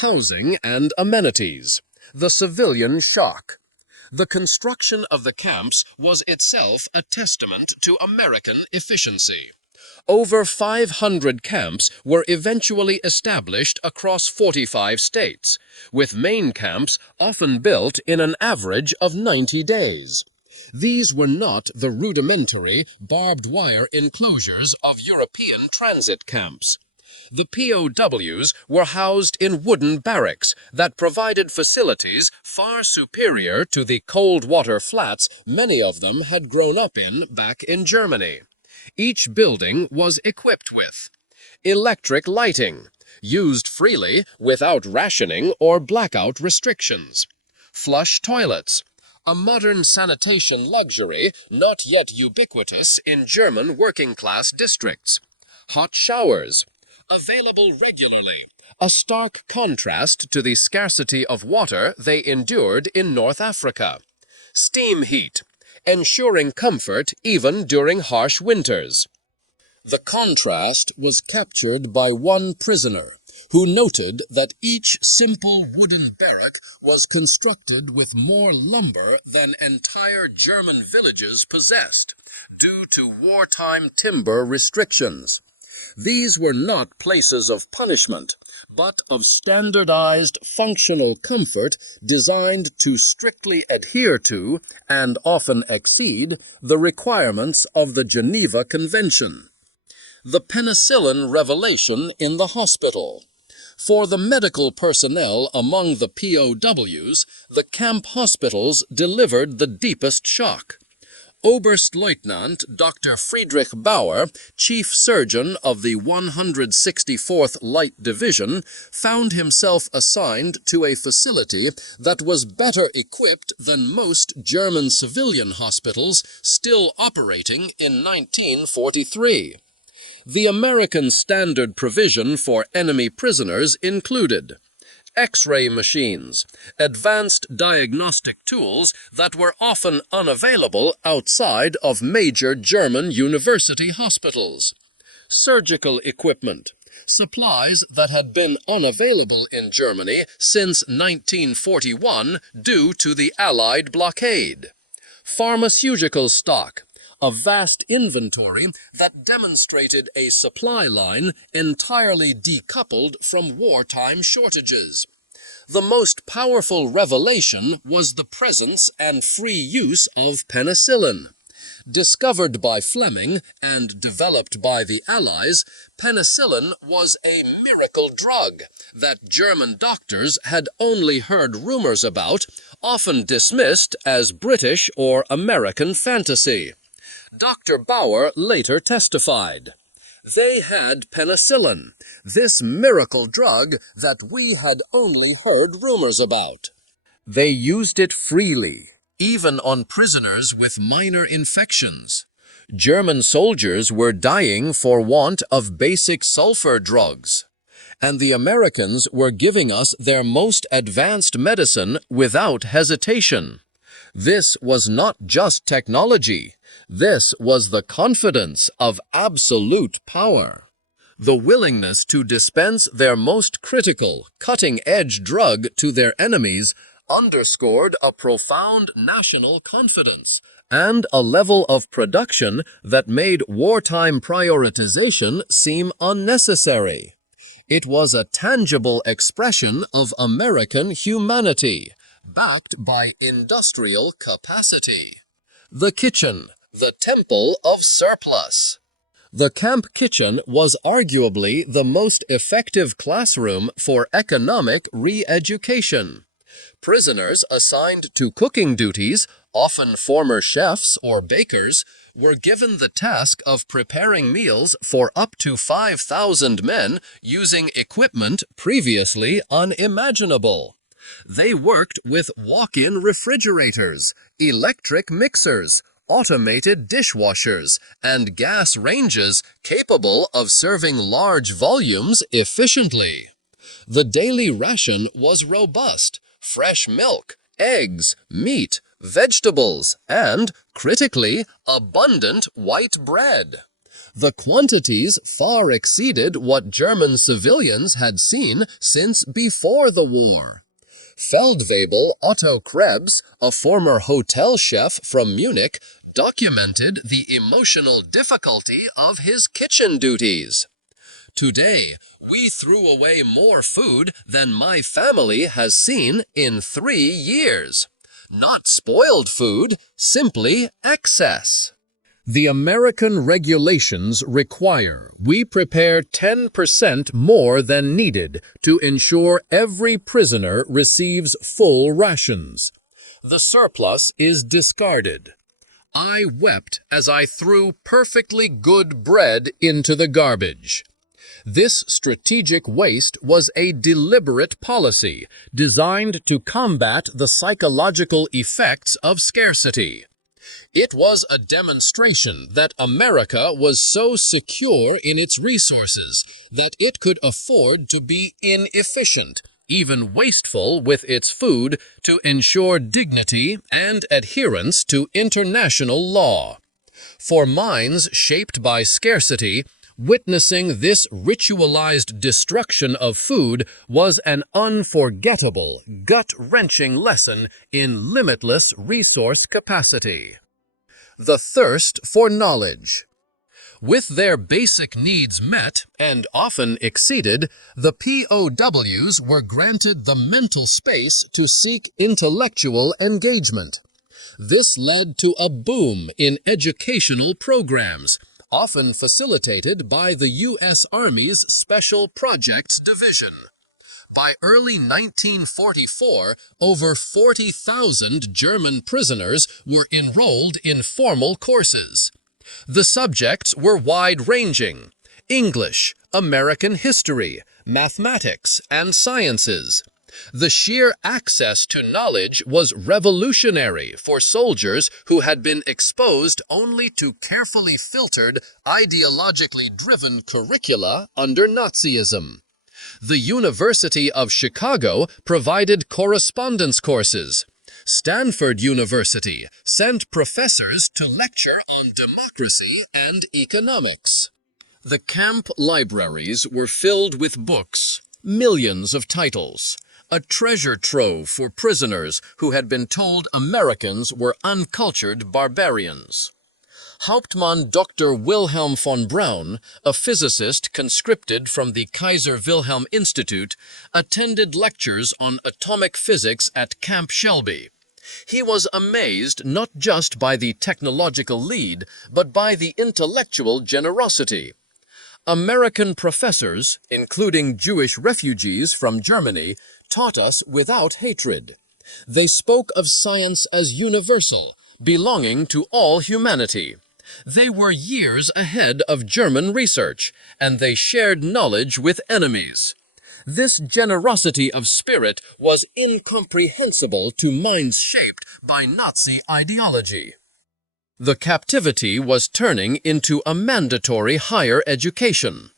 Housing and amenities. The civilian shock. The construction of the camps was itself a testament to American efficiency. Over 500 camps were eventually established across 45 states, with main camps often built in an average of 90 days. These were not the rudimentary, barbed wire enclosures of European transit camps. The POWs were housed in wooden barracks that provided facilities far superior to the cold water flats many of them had grown up in back in Germany. Each building was equipped with electric lighting, used freely without rationing or blackout restrictions, flush toilets, a modern sanitation luxury not yet ubiquitous in German working-class districts, hot showers, available regularly, a stark contrast to the scarcity of water they endured in North Africa, steam heat, ensuring comfort even during harsh winters. The contrast was captured by one prisoner, who noted that each simple wooden barrack was constructed with more lumber than entire German villages possessed, due to wartime timber restrictions. These were not places of punishment, but of standardized functional comfort designed to strictly adhere to, and often exceed, the requirements of the Geneva Convention. The penicillin revelation in the hospital. For the medical personnel among the POWs, the camp hospitals delivered the deepest shock. Oberstleutnant Dr. Friedrich Bauer, chief surgeon of the 164th Light Division, found himself assigned to a facility that was better equipped than most German civilian hospitals still operating in 1943. The American standard provision for enemy prisoners included X-ray machines, advanced diagnostic tools that were often unavailable outside of major German university hospitals, surgical equipment, supplies that had been unavailable in Germany since 1941 due to the Allied blockade, pharmaceutical stock, a vast inventory that demonstrated a supply line entirely decoupled from wartime shortages. The most powerful revelation was the presence and free use of penicillin. Discovered by Fleming and developed by the Allies, penicillin was a miracle drug that German doctors had only heard rumors about, often dismissed as British or American fantasy. Dr. Bauer later testified, "They had penicillin, this miracle drug that we had only heard rumors about. They used it freely, even on prisoners with minor infections. German soldiers were dying for want of basic sulfur drugs, and the Americans were giving us their most advanced medicine without hesitation. This was not just technology. This was the confidence of absolute power. The willingness to dispense their most critical, cutting-edge drug to their enemies underscored a profound national confidence and a level of production that made wartime prioritization seem unnecessary. It was a tangible expression of American humanity, backed by industrial capacity." The kitchen, the temple of surplus. The camp kitchen was arguably the most effective classroom for economic re-education. Prisoners assigned to cooking duties, often former chefs or bakers, were given the task of preparing meals for up to 5,000 men using equipment previously unimaginable. They worked with walk-in refrigerators, electric mixers, automated dishwashers, and gas ranges capable of serving large volumes efficiently. The daily ration was robust: fresh milk, eggs, meat, vegetables, and, critically, abundant white bread. The quantities far exceeded what German civilians had seen since before the war. Feldwebel Otto Krebs, a former hotel chef from Munich, documented the emotional difficulty of his kitchen duties. "Today, we threw away more food than my family has seen in 3 years. Not spoiled food, simply excess." The American regulations require we prepare 10% more than needed to ensure every prisoner receives full rations. The surplus is discarded. I wept as I threw perfectly good bread into the garbage. This strategic waste was a deliberate policy designed to combat the psychological effects of scarcity. It was a demonstration that America was so secure in its resources that it could afford to be inefficient, even wasteful with its food, to ensure dignity and adherence to international law. For minds shaped by scarcity, witnessing this ritualized destruction of food was an unforgettable, gut-wrenching lesson in limitless resource capacity. The thirst for knowledge. With their basic needs met, and often exceeded, the POWs were granted the mental space to seek intellectual engagement. This led to a boom in educational programs, often facilitated by the U.S. Army's Special Projects Division. By early 1944, over 40,000 German prisoners were enrolled in formal courses. The subjects were wide-ranging: English, American history, mathematics, and sciences. The sheer access to knowledge was revolutionary for soldiers who had been exposed only to carefully filtered, ideologically driven curricula under Nazism. The University of Chicago provided correspondence courses. Stanford University sent professors to lecture on democracy and economics. The camp libraries were filled with books, millions of titles, a treasure trove for prisoners who had been told Americans were uncultured barbarians. Hauptmann Dr. Wilhelm von Braun, a physicist conscripted from the Kaiser Wilhelm Institute, attended lectures on atomic physics at Camp Shelby. He was amazed not just by the technological lead, but by the intellectual generosity. American professors, including Jewish refugees from Germany, taught us without hatred. They spoke of science as universal, belonging to all humanity. They were years ahead of German research, and they shared knowledge with enemies. This generosity of spirit was incomprehensible to minds shaped by Nazi ideology. The captivity was turning into a mandatory higher education.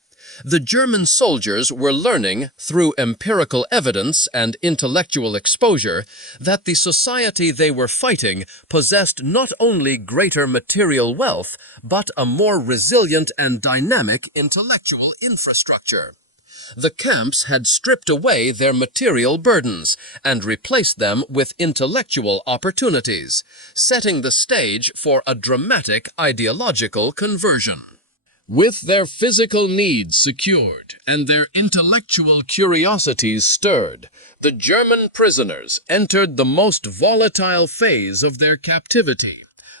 The German soldiers were learning, through empirical evidence and intellectual exposure, that the society they were fighting possessed not only greater material wealth, but a more resilient and dynamic intellectual infrastructure. The camps had stripped away their material burdens and replaced them with intellectual opportunities, setting the stage for a dramatic ideological conversion. With their physical needs secured and their intellectual curiosities stirred, the German prisoners entered the most volatile phase of their captivity,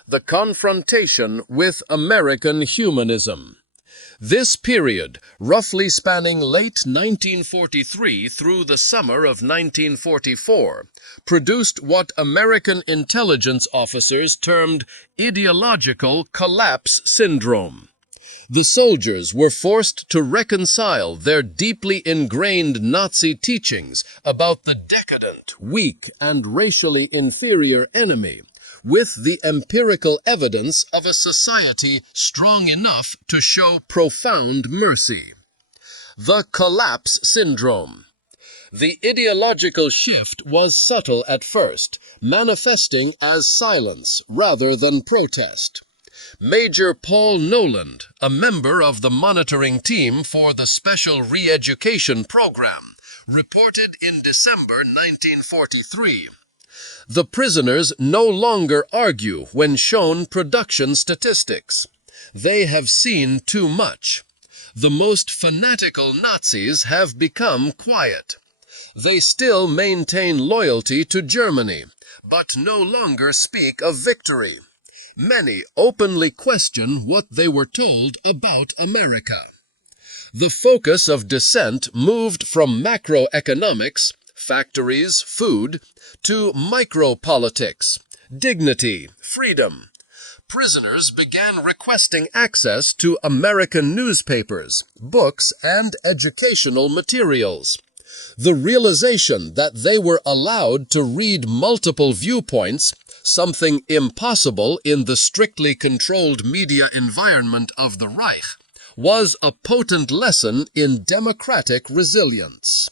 the confrontation with American humanism. This period, roughly spanning late 1943 through the summer of 1944, produced what American intelligence officers termed ideological collapse syndrome. The soldiers were forced to reconcile their deeply ingrained Nazi teachings about the decadent, weak, and racially inferior enemy with the empirical evidence of a society strong enough to show profound mercy. The collapse syndrome. The ideological shift was subtle at first, manifesting as silence rather than protest. Major Paul Noland, a member of the monitoring team for the Special Re-Education Program, reported in December 1943, "The prisoners no longer argue when shown production statistics. They have seen too much. The most fanatical Nazis have become quiet. They still maintain loyalty to Germany, but no longer speak of victory. Many openly question what they were told about America." The focus of dissent moved from macroeconomics, factories, food, to micropolitics, dignity, freedom. Prisoners began requesting access to American newspapers, books, and educational materials. The realization that they were allowed to read multiple viewpoints, something impossible in the strictly controlled media environment of the Reich, was a potent lesson in democratic resilience.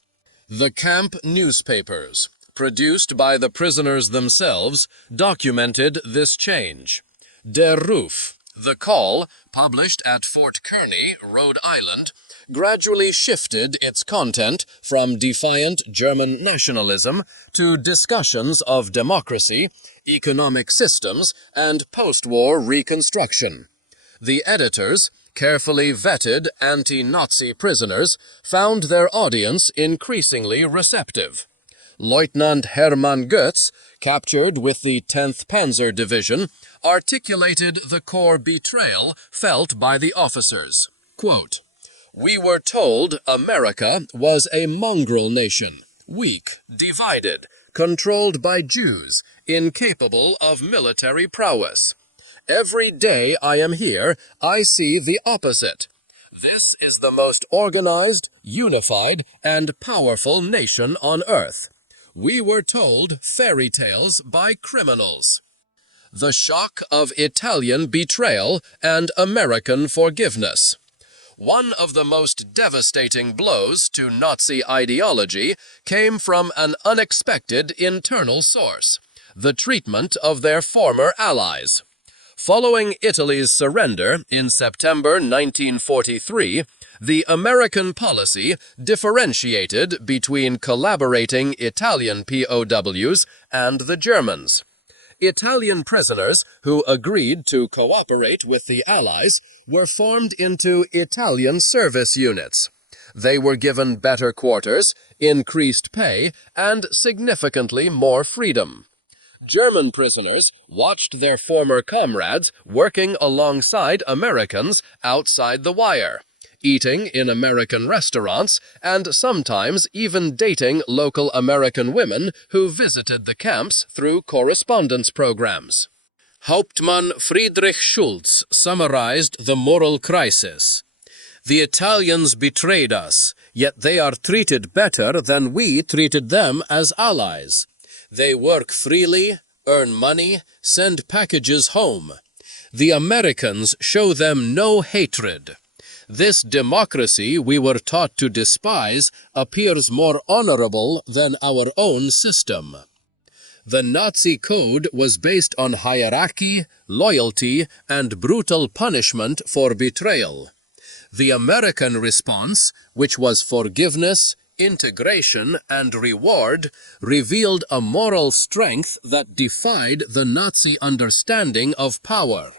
The camp newspapers, produced by the prisoners themselves, documented this change. Der Ruf, The Call, published at Fort Kearny, Rhode Island, gradually shifted its content from defiant German nationalism to discussions of democracy, economic systems, and post-war reconstruction. The editors, carefully vetted anti-Nazi prisoners, found their audience increasingly receptive. Lieutenant Hermann Goetz, captured with the 10th Panzer Division, articulated the Corps' betrayal felt by the officers. Quote, "We were told America was a mongrel nation, weak, divided, controlled by Jews, incapable of military prowess. Every day I am here, I see the opposite. This is the most organized, unified, and powerful nation on earth. We were told fairy tales by criminals." The shock of Italian betrayal and American forgiveness. One of the most devastating blows to Nazi ideology came from an unexpected internal source: the treatment of their former allies. Following Italy's surrender in September 1943, the American policy differentiated between collaborating Italian POWs and the Germans. Italian prisoners who agreed to cooperate with the Allies were formed into Italian service units. They were given better quarters, increased pay, and significantly more freedom. German prisoners watched their former comrades working alongside Americans outside the wire, eating in American restaurants, and sometimes even dating local American women who visited the camps through correspondence programs. Hauptmann Friedrich Schulz summarized the moral crisis. The Italians betrayed us, yet they are treated better than we treated them as allies. They work freely, earn money, send packages home. The Americans show them no hatred. This democracy we were taught to despise appears more honorable than our own system. The Nazi code was based on hierarchy, loyalty, and brutal punishment for betrayal. The American response, which was forgiveness, integration, and reward, revealed a moral strength that defied the Nazi understanding of power.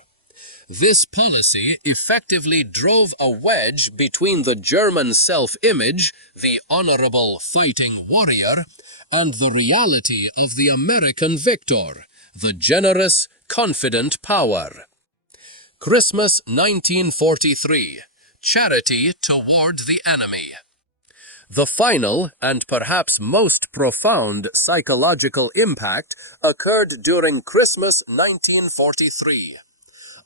This policy effectively drove a wedge between the German self-image, the honorable fighting warrior, and the reality of the American victor, the generous, confident power. Christmas 1943. Charity toward the enemy. The final and perhaps most profound psychological impact occurred during Christmas 1943.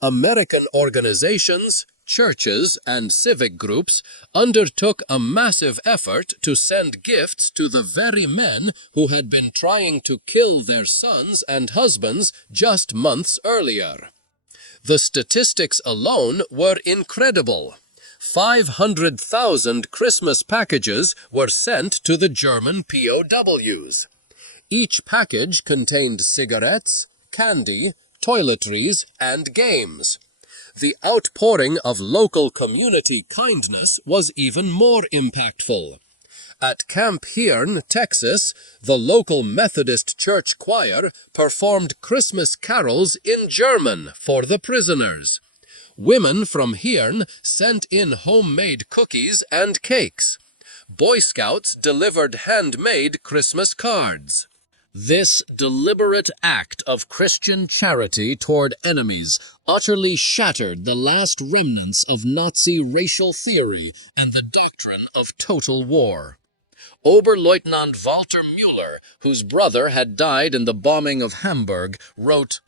American organizations, churches, and civic groups undertook a massive effort to send gifts to the very men who had been trying to kill their sons and husbands just months earlier. The statistics alone were incredible. 500,000 Christmas packages were sent to the German POWs. Each package contained cigarettes, candy, toiletries, and games. The outpouring of local community kindness was even more impactful. At Camp Hearn, Texas, the local Methodist church choir performed Christmas carols in German for the prisoners. Women from Hearn sent in homemade cookies and cakes. Boy Scouts delivered handmade Christmas cards. This deliberate act of Christian charity toward enemies utterly shattered the last remnants of Nazi racial theory and the doctrine of total war. Oberleutnant Walter Müller, whose brother had died in the bombing of Hamburg, wrote,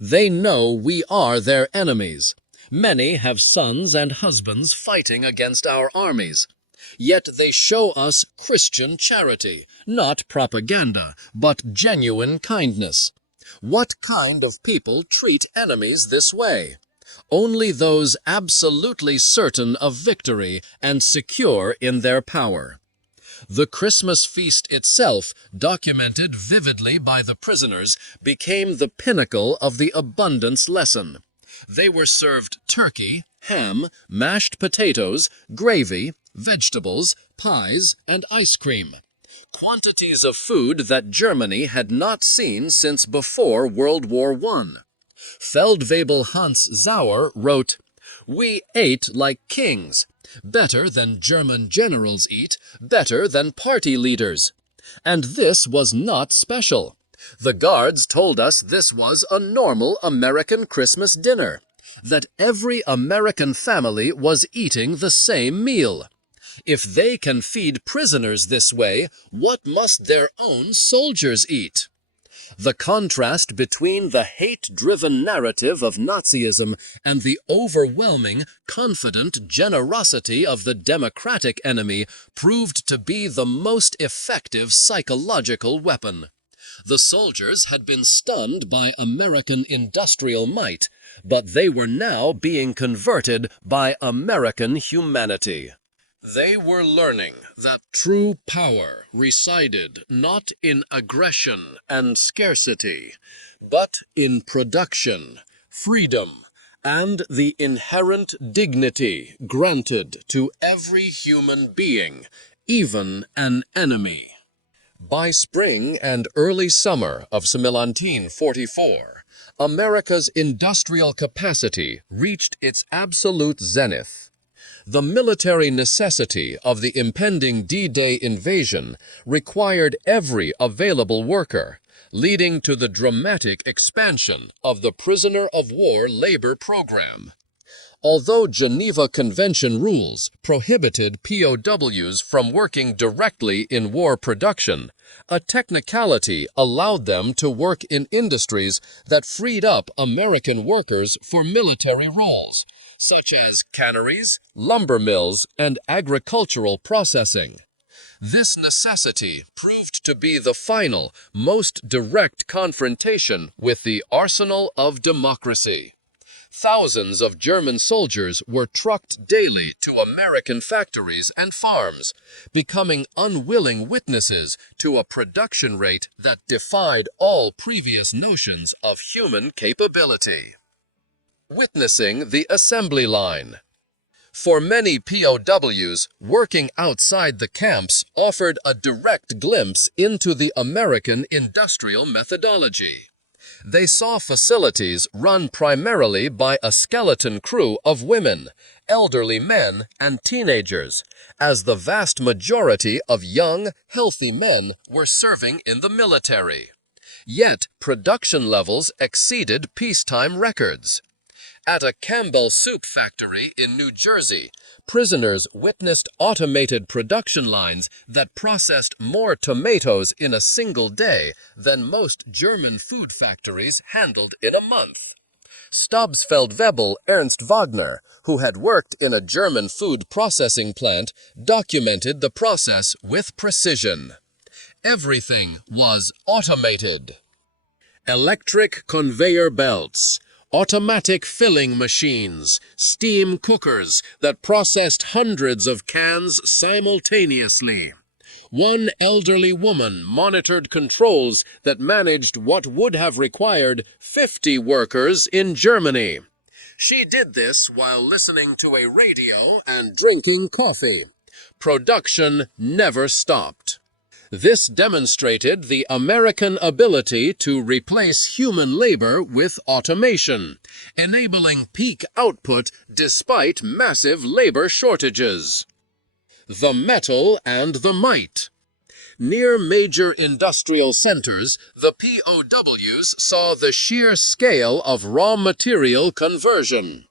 "They know we are their enemies. Many have sons and husbands fighting against our armies. Yet they show us Christian charity, not propaganda, but genuine kindness. What kind of people treat enemies this way? Only those absolutely certain of victory and secure in their power." The Christmas feast itself, documented vividly by the prisoners, became the pinnacle of the abundance lesson. They were served turkey, ham, mashed potatoes, gravy, vegetables, pies, and ice cream. Quantities of food that Germany had not seen since before World War I. Feldwebel Hans Sauer wrote, "We ate like kings, better than German generals eat, better than party leaders." And this was not special. The guards told us this was a normal American Christmas dinner, that every American family was eating the same meal. If they can feed prisoners this way, what must their own soldiers eat? The contrast between the hate-driven narrative of Nazism and the overwhelming, confident generosity of the democratic enemy proved to be the most effective psychological weapon. The soldiers had been stunned by American industrial might, but they were now being converted by American humanity. They were learning that true power resided not in aggression and scarcity, but in production, freedom, and the inherent dignity granted to every human being, even an enemy. By spring and early summer of 1944, America's industrial capacity reached its absolute zenith. The military necessity of the impending D-Day invasion required every available worker, leading to the dramatic expansion of the prisoner of war labor program. Although Geneva Convention rules prohibited POWs from working directly in war production, a technicality allowed them to work in industries that freed up American workers for military roles, such as canneries, lumber mills, and agricultural processing. This necessity proved to be the final, most direct confrontation with the arsenal of democracy. Thousands of German soldiers were trucked daily to American factories and farms, becoming unwilling witnesses to a production rate that defied all previous notions of human capability. Witnessing the assembly line. For many POWs, working outside the camps offered a direct glimpse into the American industrial methodology. They saw facilities run primarily by a skeleton crew of women, elderly men, and teenagers, as the vast majority of young, healthy men were serving in the military. Yet, production levels exceeded peacetime records. At a Campbell soup factory in New Jersey, prisoners witnessed automated production lines that processed more tomatoes in a single day than most German food factories handled in a month. Stabsfeldwebel Ernst Wagner, who had worked in a German food processing plant, documented the process with precision. Everything was automated. Electric conveyor belts, automatic filling machines, steam cookers that processed hundreds of cans simultaneously. One elderly woman monitored controls that managed what would have required 50 workers in Germany. She did this while listening to a radio and drinking coffee. Production never stopped. This demonstrated the American ability to replace human labor with automation, enabling peak output despite massive labor shortages. The metal and the might. Near major industrial centers, the POWs saw the sheer scale of raw material conversion.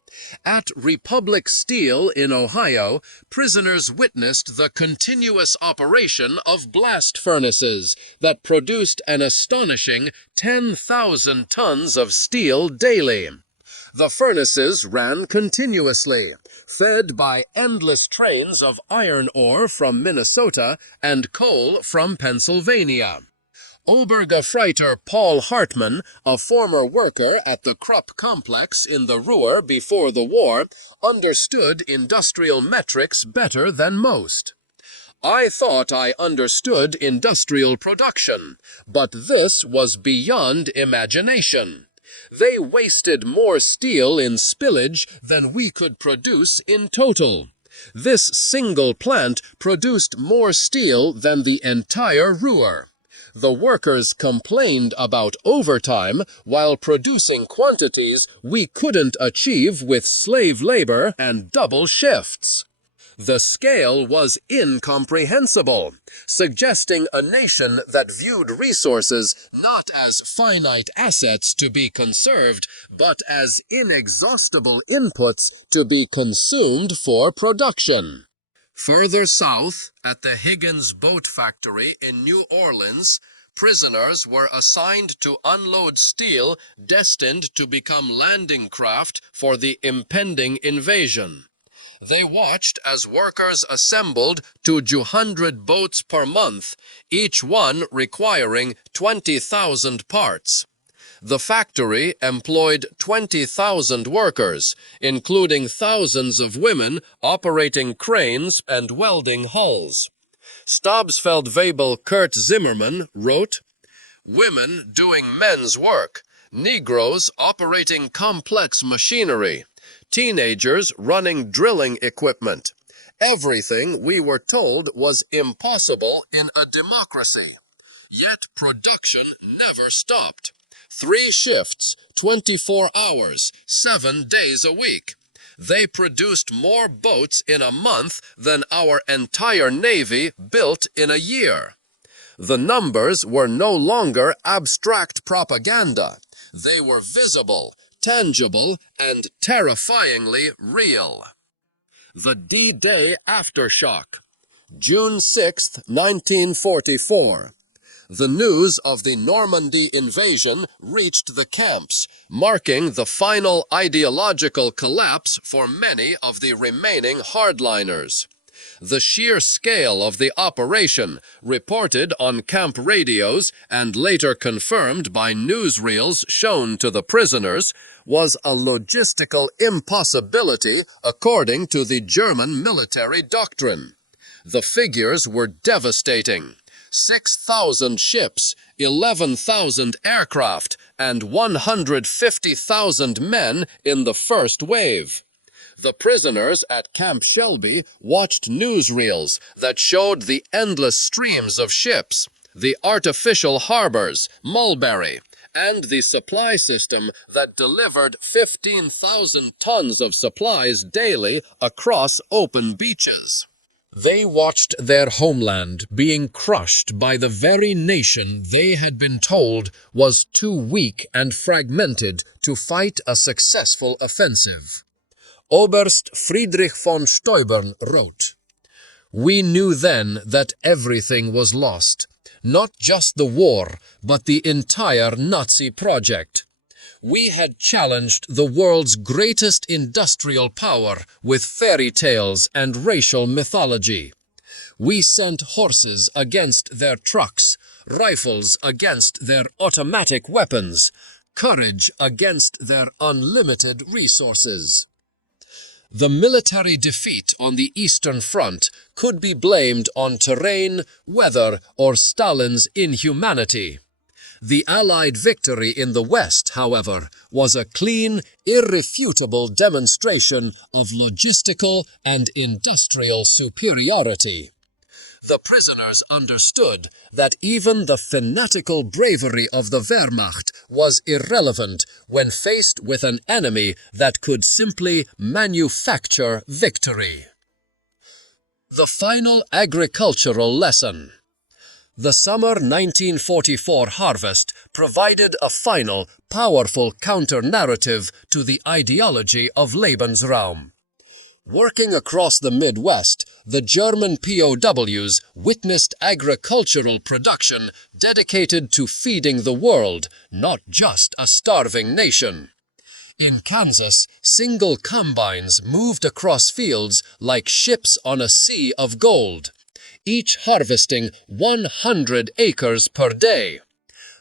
At Republic Steel in Ohio, prisoners witnessed the continuous operation of blast furnaces that produced an astonishing 10,000 tons of steel daily. The furnaces ran continuously, fed by endless trains of iron ore from Minnesota and coal from Pennsylvania. Obergefreiter Paul Hartmann, a former worker at the Krupp complex in the Ruhr before the war, understood industrial metrics better than most. I thought I understood industrial production, but this was beyond imagination. They wasted more steel in spillage than we could produce in total. This single plant produced more steel than the entire Ruhr. The workers complained about overtime while producing quantities we couldn't achieve with slave labor and double shifts. The scale was incomprehensible, suggesting a nation that viewed resources not as finite assets to be conserved, but as inexhaustible inputs to be consumed for production. Further south, at the Higgins Boat Factory in New Orleans, prisoners were assigned to unload steel destined to become landing craft for the impending invasion. They watched as workers assembled to 200 boats per month, each one requiring 20,000 parts. The factory employed 20,000 workers, including thousands of women operating cranes and welding hulls. Stabsfeldwebel Kurt Zimmermann wrote, "Women doing men's work, Negroes operating complex machinery, teenagers running drilling equipment. Everything we were told was impossible in a democracy. Yet production never stopped. 3 shifts, 24 hours, 7 days a week. They produced more boats in a month than our entire Navy built in a year." The numbers were no longer abstract propaganda. They were visible, tangible, and terrifyingly real. The D-Day aftershock. June 6, 1944. The news of the Normandy invasion reached the camps, marking the final ideological collapse for many of the remaining hardliners. The sheer scale of the operation, reported on camp radios and later confirmed by newsreels shown to the prisoners, was a logistical impossibility according to the German military doctrine. The figures were devastating. 6,000 ships, 11,000 aircraft, and 150,000 men in the first wave. The prisoners at Camp Shelby watched newsreels that showed the endless streams of ships, the artificial harbors, Mulberry, and the supply system that delivered 15,000 tons of supplies daily across open beaches. They watched their homeland being crushed by the very nation they had been told was too weak and fragmented to fight a successful offensive. Oberst Friedrich von Steuben wrote, "We knew then that everything was lost, not just the war, but the entire Nazi project. We had challenged the world's greatest industrial power with fairy tales and racial mythology. We sent horses against their trucks, rifles against their automatic weapons, courage against their unlimited resources." The military defeat on the Eastern Front could be blamed on terrain, weather, or Stalin's inhumanity. The Allied victory in the West, however, was a clean, irrefutable demonstration of logistical and industrial superiority. The prisoners understood that even the fanatical bravery of the Wehrmacht was irrelevant when faced with an enemy that could simply manufacture victory. The final agricultural lesson. The summer 1944 harvest provided a final, powerful counter-narrative to the ideology of Lebensraum. Working across the Midwest, the German POWs witnessed agricultural production dedicated to feeding the world, not just a starving nation. In Kansas, single combines moved across fields like ships on a sea of gold, each harvesting 100 acres per day.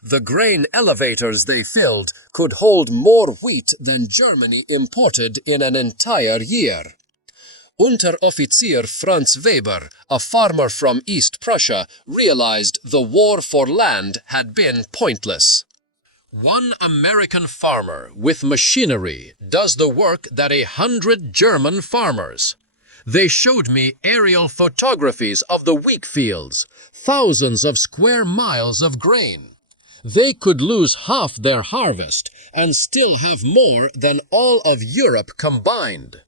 The grain elevators they filled could hold more wheat than Germany imported in an entire year. Unteroffizier Franz Weber, a farmer from East Prussia, realized the war for land had been pointless. One American farmer with machinery does the work that 100 German farmers. They showed me aerial photographies of the wheat fields, thousands of square miles of grain. They could lose half their harvest and still have more than all of Europe combined.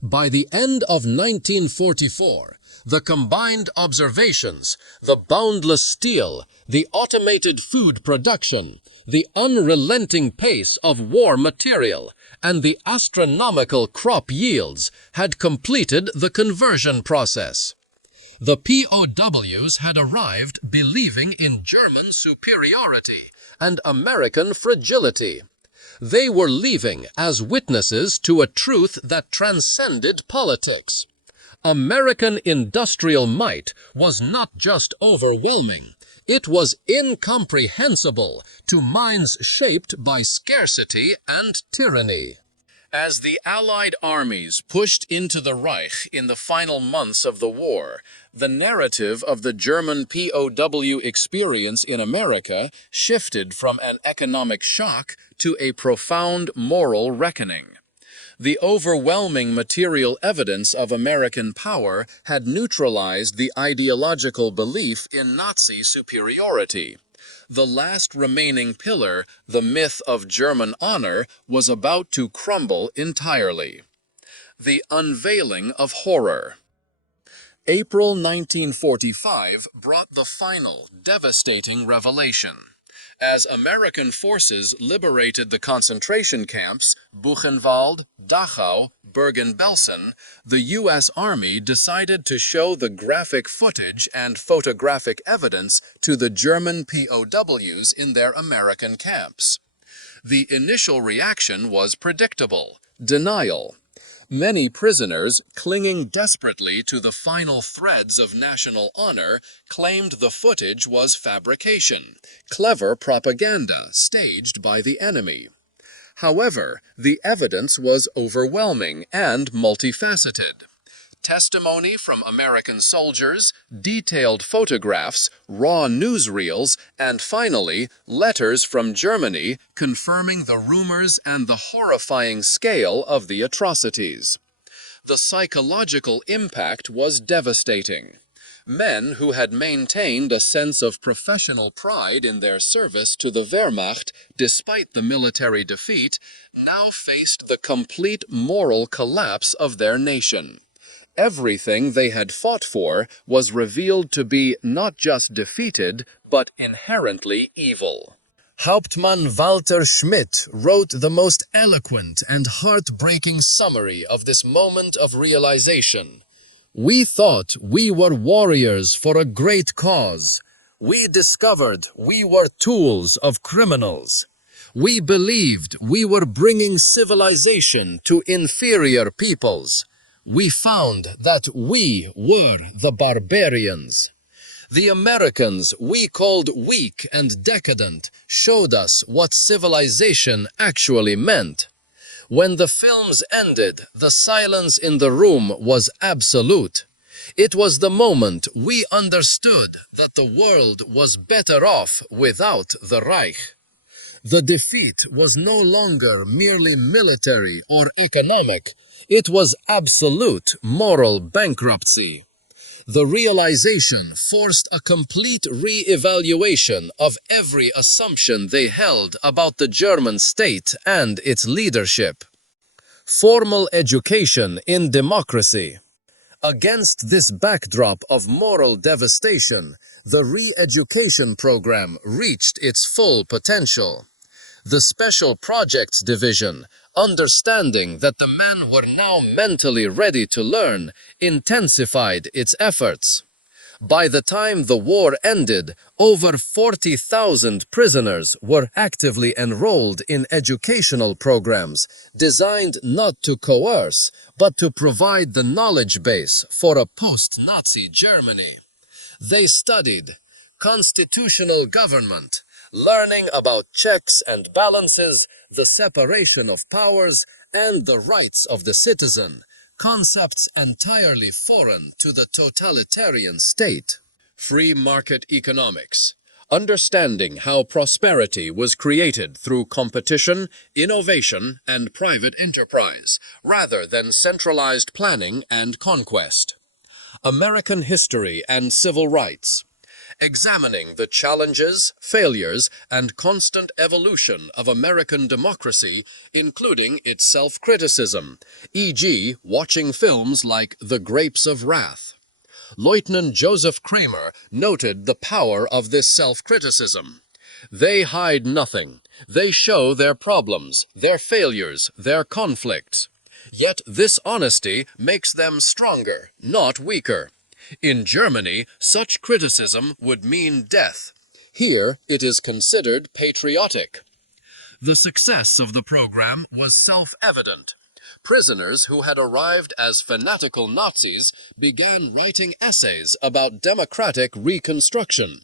By the end of 1944, the combined observations, the boundless steel, the automated food production, the unrelenting pace of war material, and the astronomical crop yields had completed the conversion process. The POWs had arrived believing in German superiority and American fragility. They were leaving as witnesses to a truth that transcended politics. American industrial might was not just overwhelming, it was incomprehensible to minds shaped by scarcity and tyranny. As the Allied armies pushed into the Reich in the final months of the war, the narrative of the German POW experience in America shifted from an economic shock to a profound moral reckoning. The overwhelming material evidence of American power had neutralized the ideological belief in Nazi superiority. The last remaining pillar, the myth of German honor, was about to crumble entirely. The unveiling of horror. April 1945 brought the final, devastating revelation. As American forces liberated the concentration camps, Buchenwald, Dachau, Bergen-Belsen, the U.S. Army decided to show the graphic footage and photographic evidence to the German POWs in their American camps. The initial reaction was predictable: denial. Many prisoners, clinging desperately to the final threads of national honor, claimed the footage was fabrication, clever propaganda staged by the enemy. However, the evidence was overwhelming and multifaceted. Testimony from American soldiers, detailed photographs, raw newsreels, and finally, letters from Germany confirming the rumors and the horrifying scale of the atrocities. The psychological impact was devastating. Men who had maintained a sense of professional pride in their service to the Wehrmacht despite the military defeat now faced the complete moral collapse of their nation. Everything they had fought for was revealed to be not just defeated, but inherently evil. Hauptmann Walter Schmidt wrote the most eloquent and heartbreaking summary of this moment of realization. "We thought we were warriors for a great cause. We discovered we were tools of criminals. We believed we were bringing civilization to inferior peoples. We found that we were the barbarians. The Americans we called weak and decadent showed us what civilization actually meant. When the films ended, the silence in the room was absolute. It was the moment we understood that the world was better off without the Reich. The defeat was no longer merely military or economic. It was absolute moral bankruptcy. The realization forced a complete re-evaluation of every assumption they held about the German state and its leadership. Formal education in democracy. Against this backdrop of moral devastation, the re-education program reached its full potential. The Special Projects Division, understanding that the men were now mentally ready to learn, intensified its efforts. By the time the war ended, over 40,000 prisoners were actively enrolled in educational programs designed not to coerce, but to provide the knowledge base for a post-Nazi Germany. They studied constitutional government, learning about checks and balances, the separation of powers, and the rights of the citizen, concepts entirely foreign to the totalitarian state. Free market economics. Understanding how prosperity was created through competition, innovation, and private enterprise, rather than centralized planning and conquest. American history and civil rights. Examining the challenges, failures, and constant evolution of American democracy, including its self-criticism, e.g., watching films like The Grapes of Wrath. Lieutenant Joseph Kramer noted the power of this self-criticism. They hide nothing. They show their problems, their failures, their conflicts. Yet this honesty makes them stronger, not weaker. In Germany, such criticism would mean death. Here, it is considered patriotic. The success of the program was self-evident. Prisoners who had arrived as fanatical Nazis began writing essays about democratic reconstruction.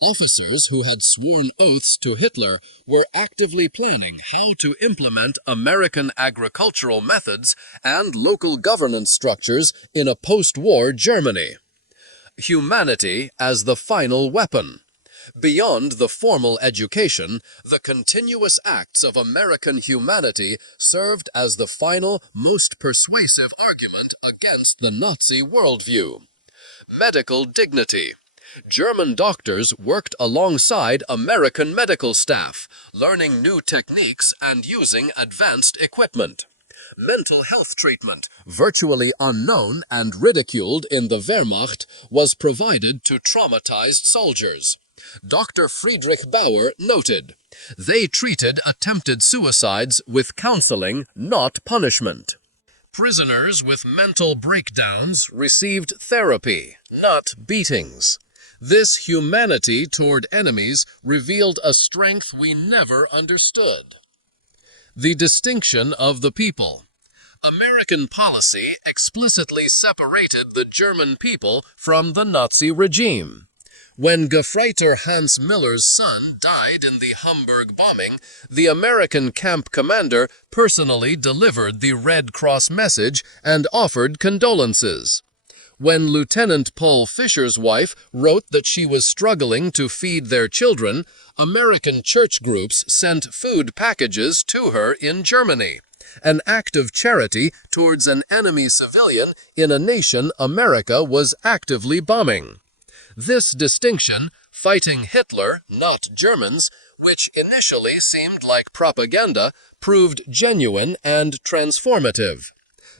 Officers who had sworn oaths to Hitler were actively planning how to implement American agricultural methods and local governance structures in a post-war Germany. Humanity as the final weapon. Beyond the formal education, the continuous acts of American humanity served as the final, most persuasive argument against the Nazi worldview. Medical dignity. German doctors worked alongside American medical staff, learning new techniques and using advanced equipment. Mental health treatment, virtually unknown and ridiculed in the Wehrmacht, was provided to traumatized soldiers. Dr. Friedrich Bauer noted, "They treated attempted suicides with counseling, not punishment." Prisoners with mental breakdowns received therapy, not beatings. This humanity toward enemies revealed a strength we never understood. The distinction of the people. American policy explicitly separated the German people from the Nazi regime. When Gefreiter Hans Miller's son died in the Hamburg bombing, the American camp commander personally delivered the Red Cross message and offered condolences. When Lieutenant Paul Fisher's wife wrote that she was struggling to feed their children, American church groups sent food packages to her in Germany, an act of charity towards an enemy civilian in a nation America was actively bombing. This distinction, fighting Hitler, not Germans, which initially seemed like propaganda, proved genuine and transformative.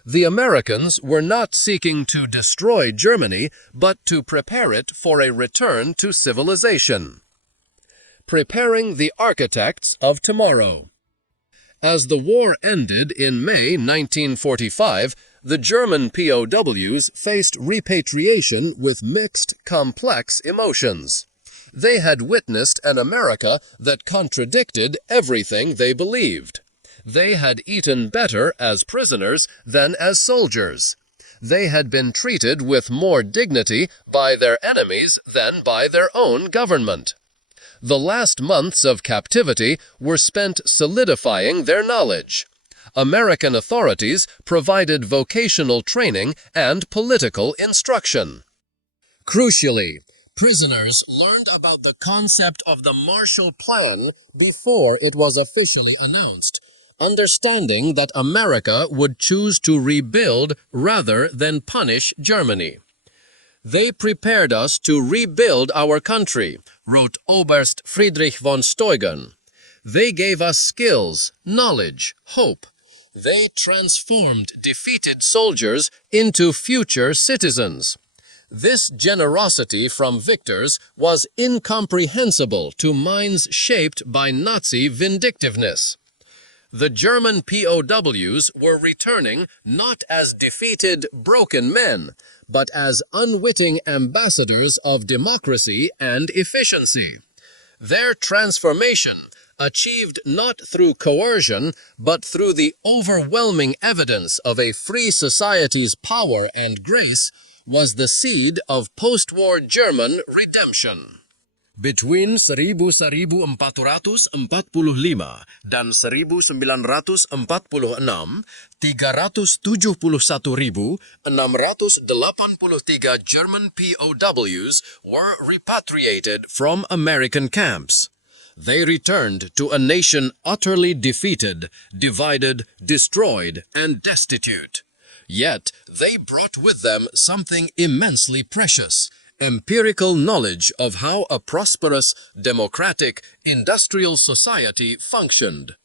The Americans were not seeking to destroy Germany, but to prepare it for a return to civilization. Preparing the architects of tomorrow. As the war ended in May 1945, the German POWs faced repatriation with mixed, complex emotions. They had witnessed an America that contradicted everything they believed. They had eaten better as prisoners than as soldiers. They had been treated with more dignity by their enemies than by their own government. The last months of captivity were spent solidifying their knowledge. American authorities provided vocational training and political instruction. Crucially, prisoners learned about the concept of the Marshall Plan before it was officially announced, understanding that America would choose to rebuild rather than punish Germany. "They prepared us to rebuild our country," wrote Oberst Friedrich von Steugen. "They gave us skills, knowledge, hope. They transformed defeated soldiers into future citizens." This generosity from victors was incomprehensible to minds shaped by Nazi vindictiveness. The German POWs were returning not as defeated, broken men, but as unwitting ambassadors of democracy and efficiency. Their transformation, achieved not through coercion, but through the overwhelming evidence of a free society's power and grace, was the seed of post-war German redemption. Between 1445 dan 1946, 371.683 German POWs were repatriated from American camps. They returned to a nation utterly defeated, divided, destroyed, and destitute. Yet they brought with them something immensely precious: empirical knowledge of how a prosperous, democratic, industrial society functioned.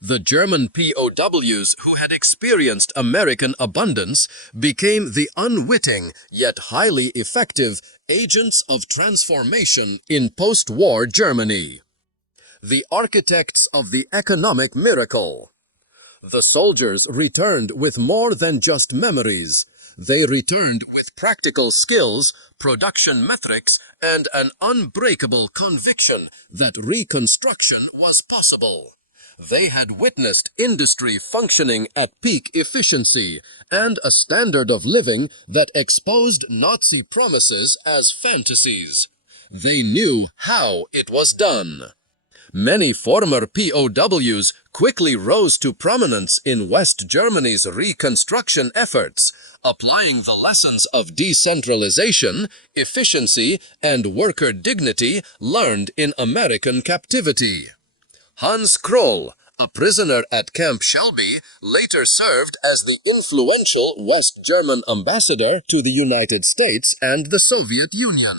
The German POWs who had experienced American abundance became the unwitting yet highly effective agents of transformation in post-war Germany. The architects of the economic miracle. The soldiers returned with more than just memories. They returned with practical skills, production metrics, and an unbreakable conviction that reconstruction was possible. They had witnessed industry functioning at peak efficiency and a standard of living that exposed Nazi promises as fantasies. They knew how it was done. Many former POWs quickly rose to prominence in West Germany's reconstruction efforts, applying the lessons of decentralization, efficiency, and worker dignity learned in American captivity. Hans Kroll, a prisoner at Camp Shelby, later served as the influential West German ambassador to the United States and the Soviet Union.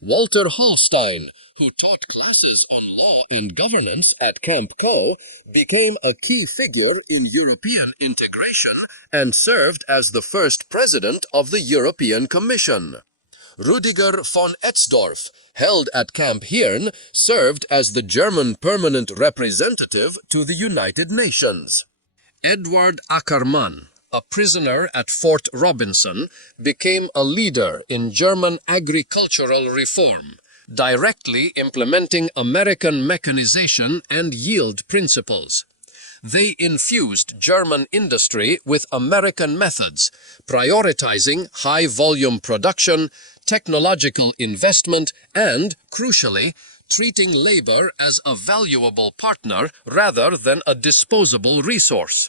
Walter Hallstein, who taught classes on law and governance at Camp Co, became a key figure in European integration and served as the first president of the European Commission. Rüdiger von Etzdorf, held at Camp Hirn, served as the German permanent representative to the United Nations. Edward Ackermann, a prisoner at Fort Robinson, became a leader in German agricultural reform, directly implementing American mechanization and yield principles. They infused German industry with American methods, prioritizing high-volume production, technological investment, and, crucially, treating labor as a valuable partner rather than a disposable resource.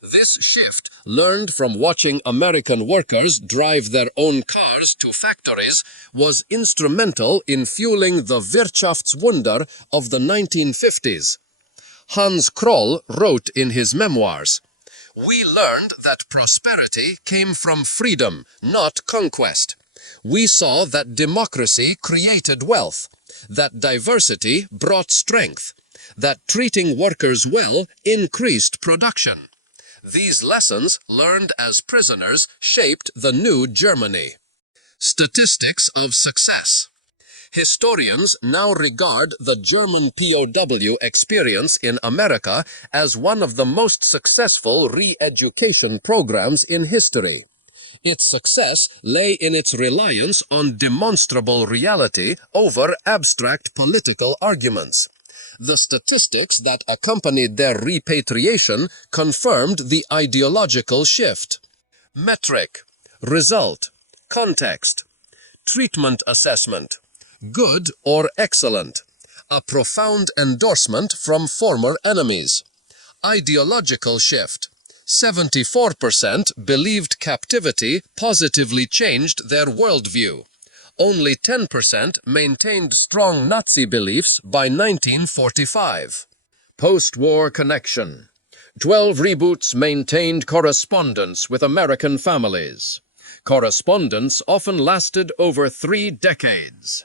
This shift, learned from watching American workers drive their own cars to factories, was instrumental in fueling the Wirtschaftswunder of the 1950s. Hans Kroll wrote in his memoirs, "We learned that prosperity came from freedom, not conquest. We saw that democracy created wealth, that diversity brought strength, that treating workers well increased production. These lessons, learned as prisoners, shaped the new Germany." Statistics of success. Historians now regard the German POW experience in America as one of the most successful re-education programs in history. Its success lay in its reliance on demonstrable reality over abstract political arguments. The statistics that accompanied their repatriation confirmed the ideological shift. Metric, result, context, treatment assessment, good or excellent, a profound endorsement from former enemies. Ideological shift, 74% believed captivity positively changed their worldview. Only 10% maintained strong Nazi beliefs by 1945. Post-war connection. 12 reboots maintained correspondence with American families. Correspondence often lasted over 3 decades.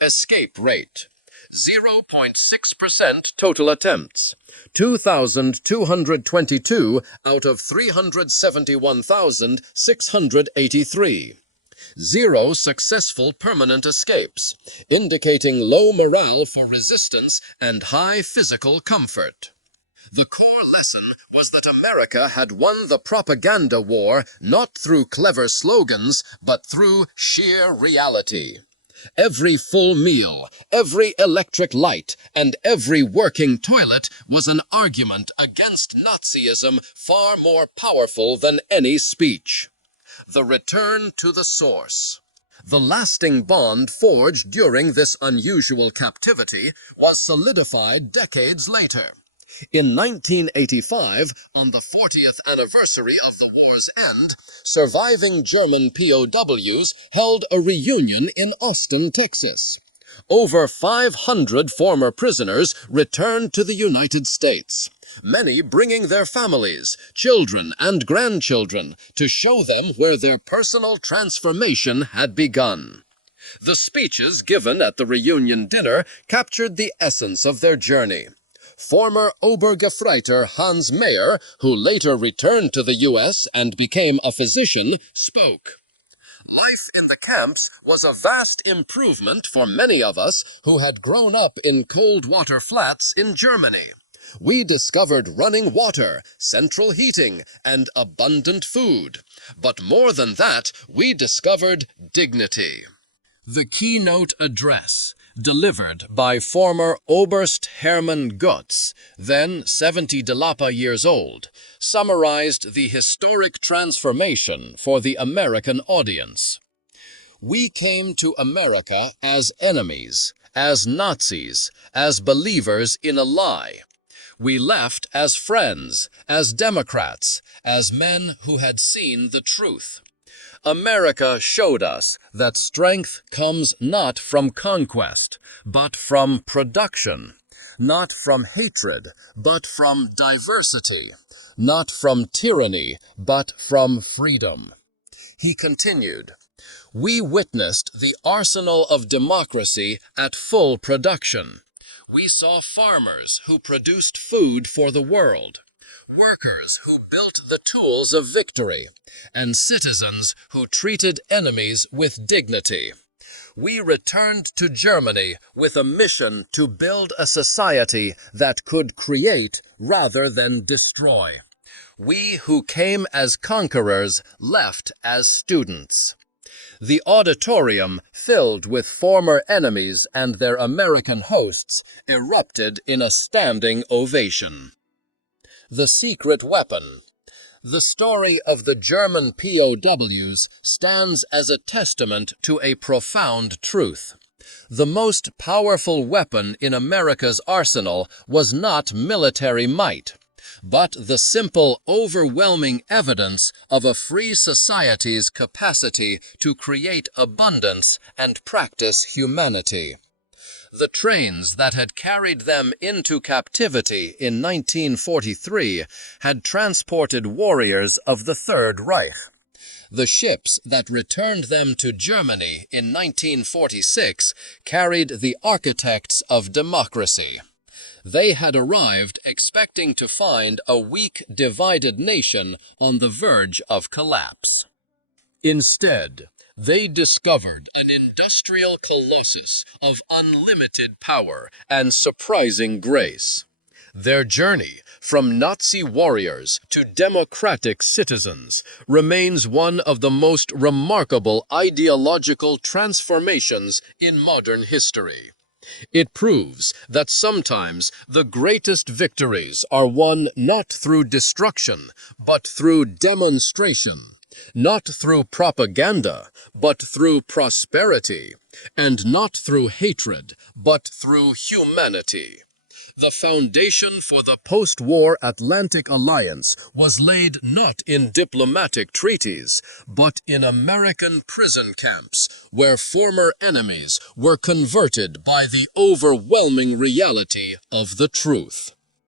Escape rate. 0.6% total attempts. 2,222 out of 371,683. 0 successful permanent escapes, indicating low morale for resistance and high physical comfort. The core lesson was that America had won the propaganda war not through clever slogans, but through sheer reality. Every full meal, every electric light, and every working toilet was an argument against Nazism far more powerful than any speech. The return to the source. The lasting bond forged during this unusual captivity was solidified decades later. In 1985, on the 40th anniversary of the war's end, surviving German POWs held a reunion in Austin, Texas. Over 500 former prisoners returned to the United States, many bringing their families, children, and grandchildren to show them where their personal transformation had begun. The speeches given at the reunion dinner captured the essence of their journey. Former Obergefreiter Hans Mayer, who later returned to the U.S. and became a physician, spoke. Life in the camps was a vast improvement for many of us who had grown up in cold water flats in Germany. We discovered running water, central heating, and abundant food. But more than that, we discovered dignity. The keynote address, delivered by former Oberst Hermann Götz, then 70 Delapa years old, summarized the historic transformation for the American audience. We came to America as enemies, as Nazis, as believers in a lie. We left as friends, as Democrats, as men who had seen the truth. America showed us that strength comes not from conquest, but from production, not from hatred, but from diversity, not from tyranny, but from freedom. He continued, We witnessed the arsenal of democracy at full production. We saw farmers who produced food for the world, workers who built the tools of victory, and citizens who treated enemies with dignity. We returned to Germany with a mission to build a society that could create rather than destroy. We who came as conquerors left as students. The auditorium, filled with former enemies and their American hosts, erupted in a standing ovation. The secret weapon. The story of the German POWs stands as a testament to a profound truth. The most powerful weapon in America's arsenal was not military might, but the simple, overwhelming evidence of a free society's capacity to create abundance and practice humanity. The trains that had carried them into captivity in 1943 had transported warriors of the Third Reich. The ships that returned them to Germany in 1946 carried the architects of democracy. They had arrived expecting to find a weak, divided nation on the verge of collapse. Instead, they discovered an industrial colossus of unlimited power and surprising grace. Their journey from Nazi warriors to democratic citizens remains one of the most remarkable ideological transformations in modern history. It proves that sometimes the greatest victories are won not through destruction, but through demonstration, not through propaganda, but through prosperity, and not through hatred, but through humanity. The foundation for the post-war Atlantic Alliance was laid not in diplomatic treaties, but in American prison camps, where former enemies were converted by the overwhelming reality of the truth.